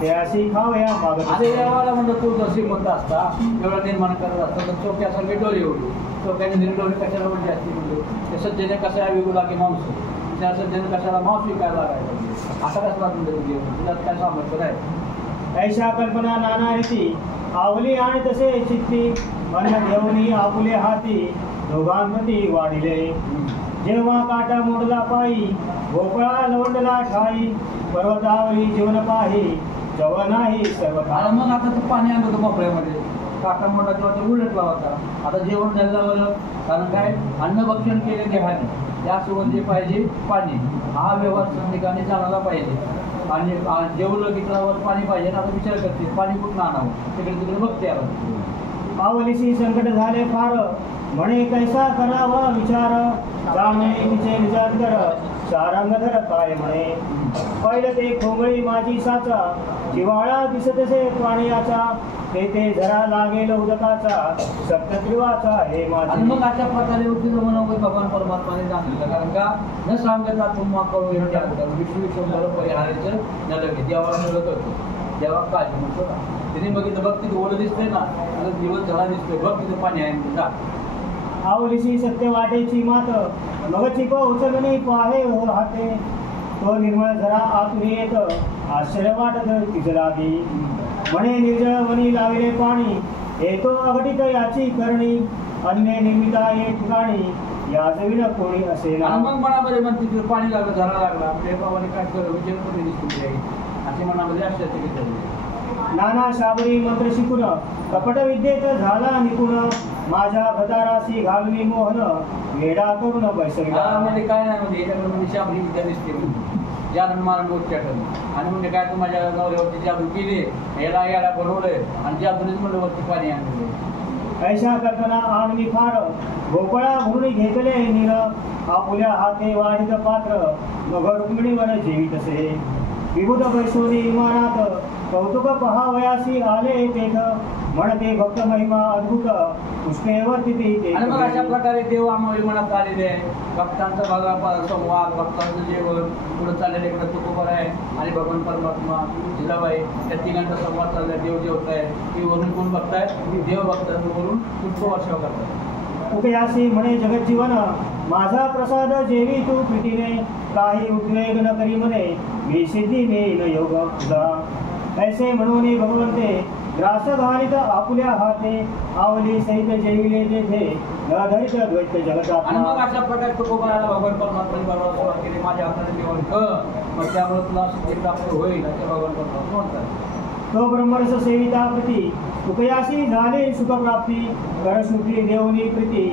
ते अशी खावया मागत अरे यावाला म्हणतो तू जशी म्हणत असता एवढं निर्माण करत असता तर चौक्यासारखी डोरी एवढी चौक्याने निर्डोरी कशाला म्हणजे असते म्हणजे ते सज्जने कशा विकू लागे मांस त्या सज्जने कशाला मांस विकायला लागायचं असा कसला म्हणजे तुझ्यात काय सामर्थ्य नाही ऐशा कल्पना नाना रीती आवली आणि तसे चित्ती अन्न घेऊन आपुले हाती दोघांप्रती वाढिले जेव्हा काटा मोडला पायी भोपळा लवंडला ठाई पर्वतावरी जीवन पाही जव नाही सर्व आणि मग आता तू पाणी आणतो मोकळ्यामध्ये काटा मोठा किंवा तो उलटला होता आता जेवण झालं कारण काय अन्नभक्षण केले देहाने त्यासोबत जे पाहिजे पाणी हा व्यवहार ठिकाणी चालायला पाहिजे आणि जेवलं की त्यावर पाणी पाहिजे आता विचार करते पाणी कुठून आणावं तिकडे तिकडे बघते आपण मावलीशी संकट झाले फार म्हणे कैसा करावा विचार जाणे तिचे विचार कर सारंगधर काय म्हणे पहिलं ते खोंगळी माझी साचा जिवाळा दिसतसे पाण्याचा ते झरा लागेल उदकाचा सप्तत्रिवाचा हे आणि माझे. मग अशा प्रकारे उत्तीर्ण भगवान परमात्माने सांगितलं कारण का न सांगता तुम्हा कळून विश्वविश्वंभर परिहारायचं नलगे देवाला मिळत होतं देवा काळजी म्हणतो ना तिने बघितलं बघ तिथे ओलं दिसतंय ना आता दिवस झाला दिसतोय बघ तिथे पाणी आहे जा आवलीशी सत्य वाटेची मात मग चिप उचलणी पाहे हो हाते तो निर्मळ झरा आतून येत आश्चर्य वाटत तिचं लागी म्हणे निर्जळ वनी लाविले पाणी येतो अघटित याची करणी अन्य निर्मिता ये ठिकाणी या जवीन कोणी असेल आणि मग मनामध्ये म्हणते तिथे पाणी लागलं झाला लागला आपल्या भावाने काय करत विजय दिसते असे मनामध्ये आश्चर्य नाना शाबरी मंत्र शिकून कपट विद्येत झाला निपुण माझ्या भदाराशी घालवी मोहन वेडा करून बैसविला मध्ये काय नाही म्हणजे याच्याकडे म्हणजे शाबरी विद्या दिसते जाणून मारून उच्चाटन आणि म्हणजे काय तू माझ्या नवऱ्यावरती जादू केली याला बनवलंय आणि जादूनेच म्हणलं वरती पाणी आणलेलं. ऐशा करताना आगनी फार गोपळा म्हणून घेतले निर आपुल्या हाते वाढीत पात्र मग रुक्मिणीवर जेवी तसे विभूत वैसोनी विमानात कौतुक पहावयासी आले तेथ म्हणते भक्त महिमा अद्भुत पुष्पेवर तिथे. आणि मग अशा प्रकारे देव आम्हाला विमानात आलेले आहे. भक्तांचा भगवान संवाद भक्तांचं जेवण पुढे चाललेलं इकडे तुकोबर आहे आणि भगवान परमात्मा जिजाबाई त्या तिघांचा संवाद चाललाय. देव जेवताय ती वरून कोण बघताय देव बघताय वरून पुष्प वर्षाव करताय. उकयासी म्हणे जगज्जीवन माझा प्रसाद जेवी तू प्रीतीने काही उद्वेग न करी म्हणे मी सिद्धी नेईन योग तुझा. ऐसे म्हणून भगवंते ग्रास घालित आपुल्या हाते आवली सहित जेविले तेथे न धरित द्वैत जगतात. आणि मग अशा प्रकारे तुकोबराला भगवान परमात्मा बरोबर केले माझ्या हाताने जेवण कर मग त्यामुळे तुला सिद्धी प्राप्त होईल असे भगवान परमात्मा म्हणतात. तो ब्रह्मरस सेविता प्रीती तुकयासी झाले सुखप्राप्ती कर सुखी देवनी प्रीती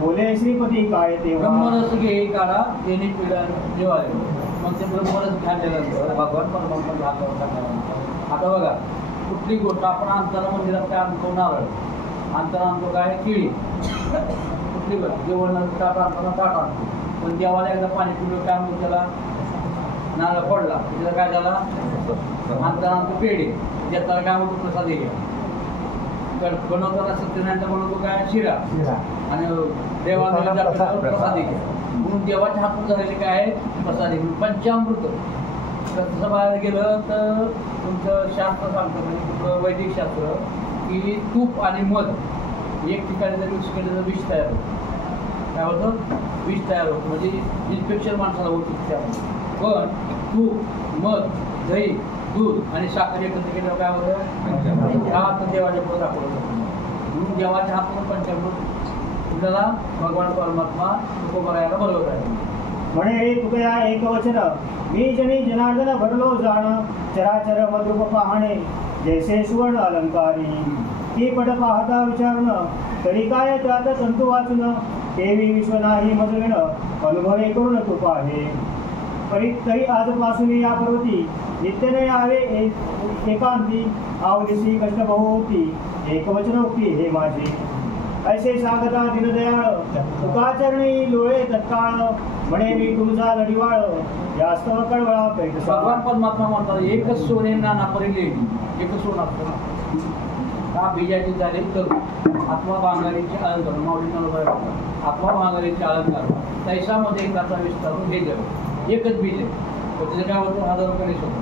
बोले श्रीपती काय तेव्हा. ब्रह्मरस घे काढा त्यांनी पिढा जेवायला मग ते ब्रह्मरस घातल्यानंतर भगवान परमात्मा हातावर टाकल्यानंतर आता बघा कुठली गोष्ट आपण अंतरा मंदिरात काय आणतो नारळ अंतरा आणतो काय केळी कुठली गोष्ट जेवण ताट आणताना ताट आणतो पण देवाला एकदा पाणी पिलं काय म्हणतो त्याला नारळ पडला त्याला काय झाला अंतरा आणतो पेढे त्याला काय म्हणतो प्रसाद घ्या बनवताना सत्यनारायणचा म्हणतो काय शिरा आणि देवाला प्रसाद घ्या म्हणून देवाच्या हातून झालेले काय प्रसाद पंचामृत. तसं बाहेर गेलं तर तुमचं शास्त्र सांगतं म्हणजे वैदिक शास्त्र की तूप आणि मध एक ठिकाणी जर मिक्स केलं तर विष तयार होतं. काय होतं विष तयार होतं म्हणजे इन्फेक्शन माणसाला होतं त्यामध्ये. पण तूप मध दही दूध आणि साखर एकत्र केल्यावर काय होतं हा तर देवाच्या पुढे दाखवलं जातं. म्हणून देवाच्या हातून पंचामृत आपल्याला भगवान परमात्मा तुकोबरायाला बरोबर आहे. म्हणे तुकया एक वचन मी जनी जनार्दन भरलो जाण चराचर मद्रूप पाहणे जैसे सुवर्ण अलंकारी ती पट पाहता विचारण तरी काय त्यात तंतू वाचून तेवी विश्व नाही मजविण अनुभवे करून तू पाहे. तरी आजपासून या पर्वती नित्यने यावे एकांती आवदिशी कष्ट बहु होती एकवचनोक्ती हे माझी. ऐसे सांगता दीनदयाळ तुकाचरणी लोळे तत्काळ म्हणे मी तुमचा लढीवाळ यास्तव कळवळा पैठ. भगवान परमात्मा म्हणतात एकच सोने नाना परिले एकच सोन असतो का बीजाची झाले तर आत्मा भांगारीचे अलंकार माऊलींना आत्मा भांगारीचे अलंकार तैसामध्ये एकाचा विस्तार हे जग एकच बीज आहे त्याचं काय होतं हजारो गणेश होतं.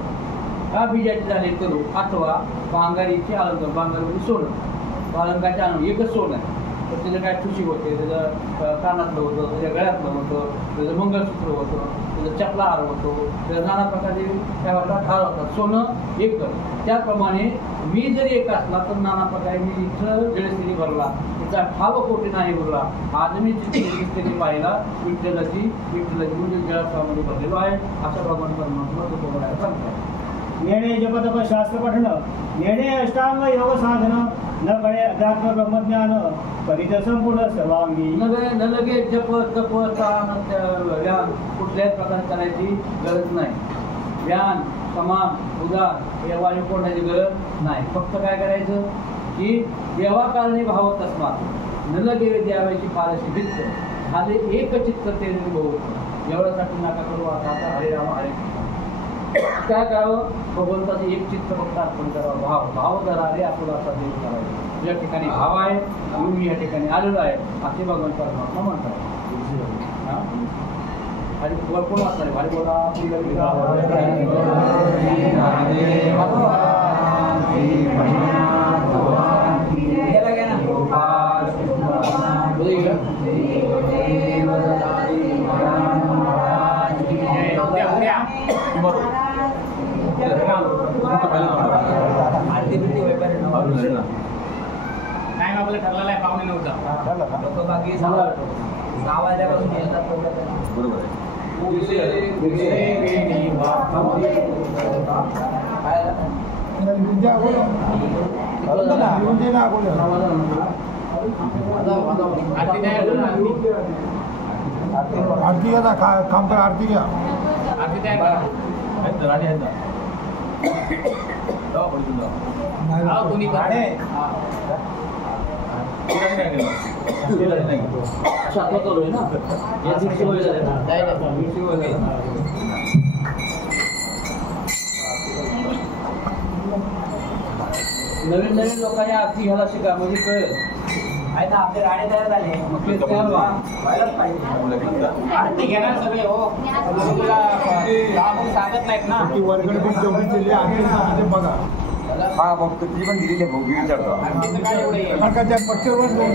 का बीजाची झाले करू अथवा भांगारीचे अलंकार भांगारी सोनं अलंकाचे आणून एकच सोनं आहे तर त्याचं काय ठुशी होते त्याचं कानातलं होतं त्याच्या गळ्यातलं होतं त्याचं मंगळसूत्र होतं त्याचा चपला हार होतो त्याचा नाना प्रकारचे काय होतात हार होतात सोनं एक. त्याप्रमाणे मी जरी एक असला तर नाना प्रकारे मी इथं जळस्थिती भरला तिचा ठाव कोटी नाही भरला आज मी चित्तस्थिती पाहिला विठ्ठलाची म्हणजे जळामध्ये भरलेलो आहे असं भगवान परमात्मा तुकोबरायाला सांगतात. नेणे जपतप शास्त्र पठण नेणे अष्टांग योग साधन न कळे अध्यात्म ब्रह्मज्ञान करीत संपूर्ण सर्वांगी. न लगे जप तप तान व्यान कुठल्याच प्रकारे करायची गरज नाही. व्यान समान उदार या वायू कोणाची गरज नाही. फक्त काय करायचं की देवाकारणे भावत असणार न लगे द्यावायची फारशी भित्त खाली एक चित्त ते भाऊ एवढ्यासाठी नका करू आता हरे राम हरे काय करावं भगवंताचं एक चित्त फक्त अर्पण करावं. भाव जरा रे आपला असा देव करायचा या ठिकाणी भाव आहे म्हणून मी या ठिकाणी आलेलो आहे असे भगवान परमात्मा म्हणतात. आणि कोण वाचणार भारी बोला टाइम आपला ठरलेला आहे पावणे 9चा बाकी वाजल्यापासून येतात बरोबर आहे. आरती घ्या ना काम करा आरती घ्या. आरती तयार करा. तुम्ही पण शाखा करूया ना या दिवशी वय झाले ना नवीन नवीन लोकांनी आरती घ्यायला शिका म्हणजे कळेल आहे ना आपले राणे तयार झाले मग ते तयार व्हा. व्हायलाच पाहिजे आरती घेणार सगळे हो तुला सांगत नाहीत ना ती वर्गणी पण जेवढी केली आणखी सांगितले बघा हा फक्त ती पण दिलेली आहे भाऊ विचारतो आरतीचं काय एवढं आहे? कारण का त्या पट्टीवर दोन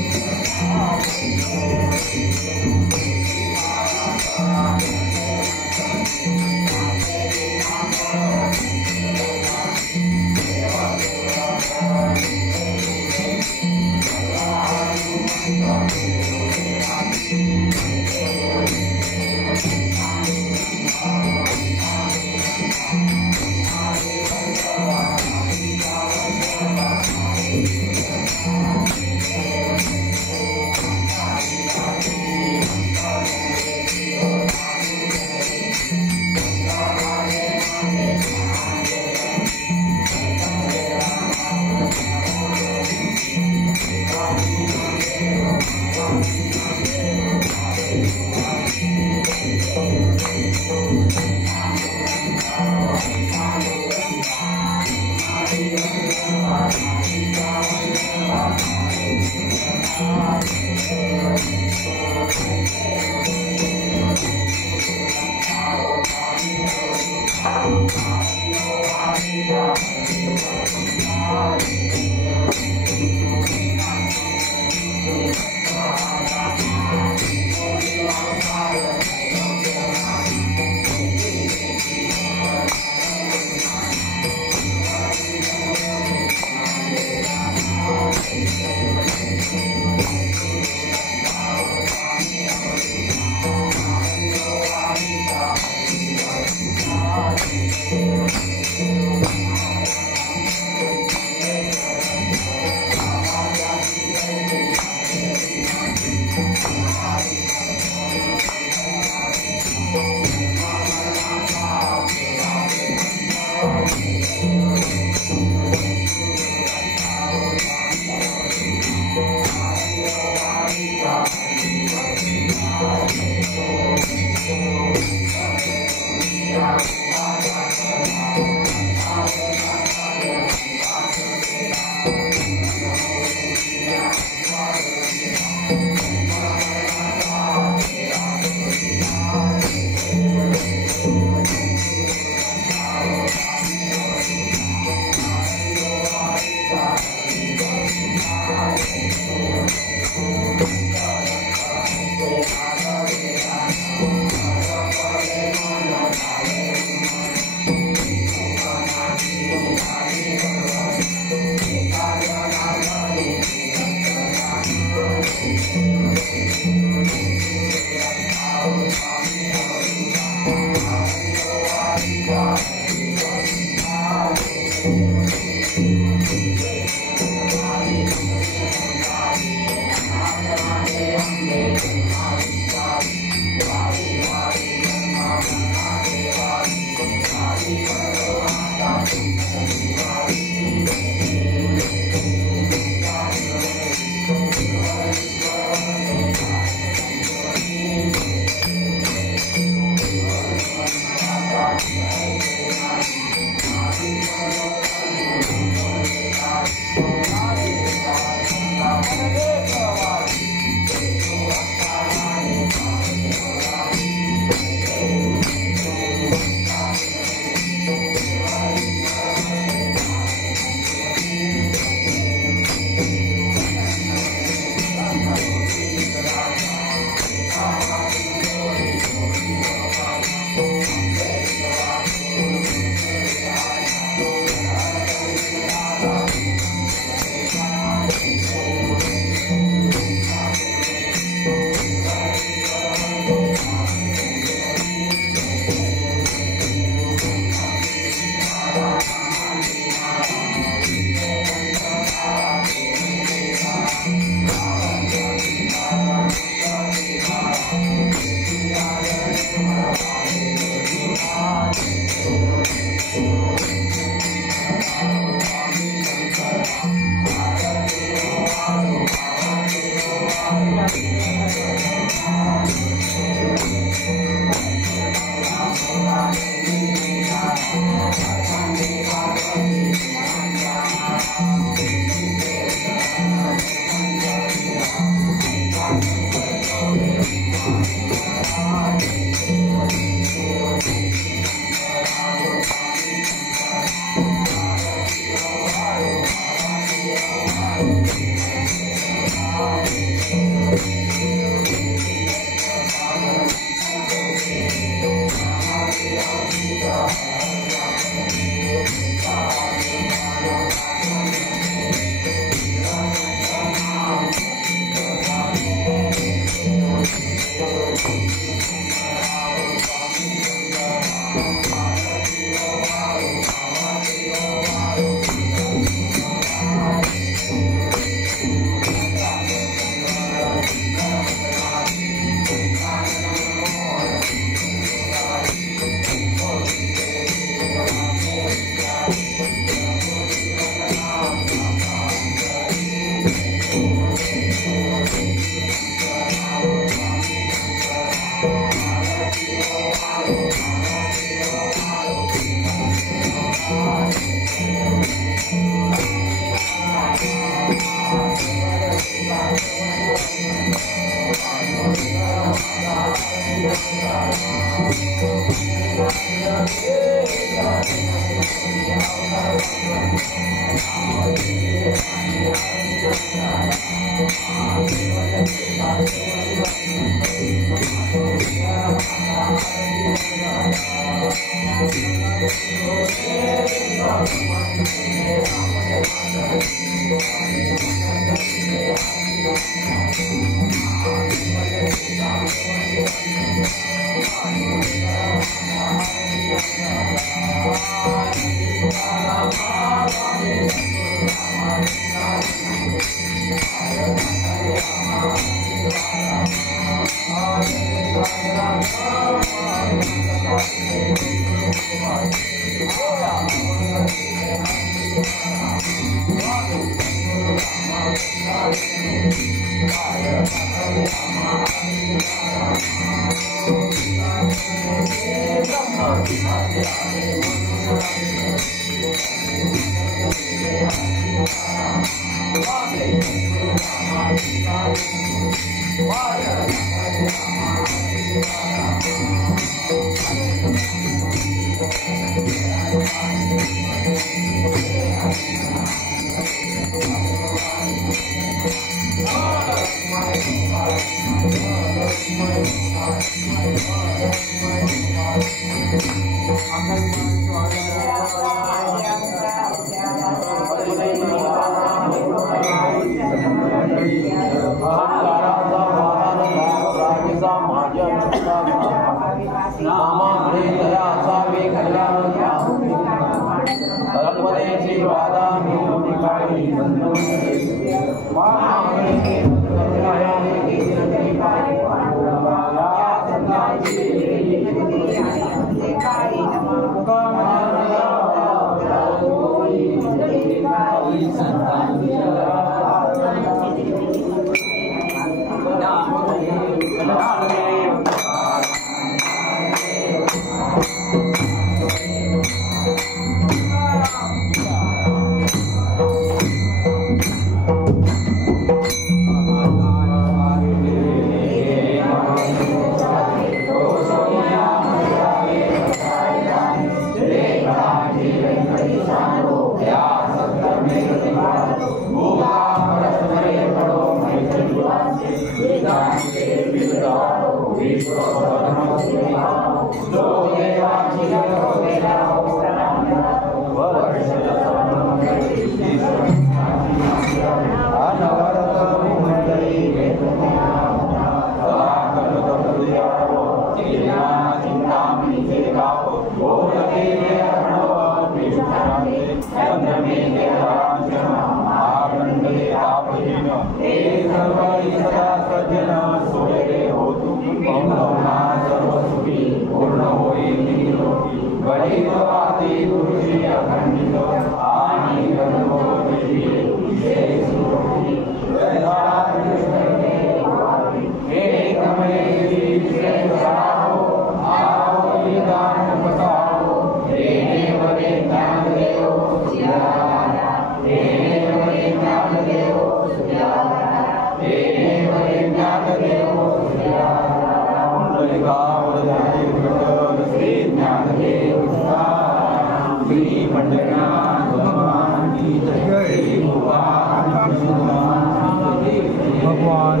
भगवान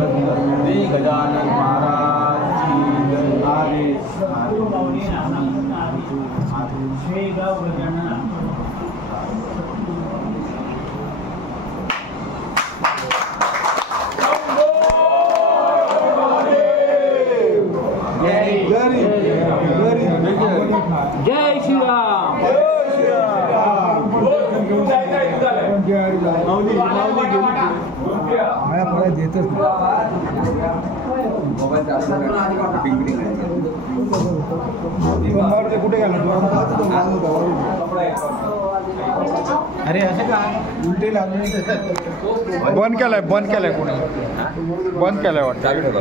श्री गजानन महाराज जय श्रीराम. माया फळा देतच नाही कुठे गेला अरे असं का उलटे लागले बंद केलाय कोणी बंद केलाय वाटतं.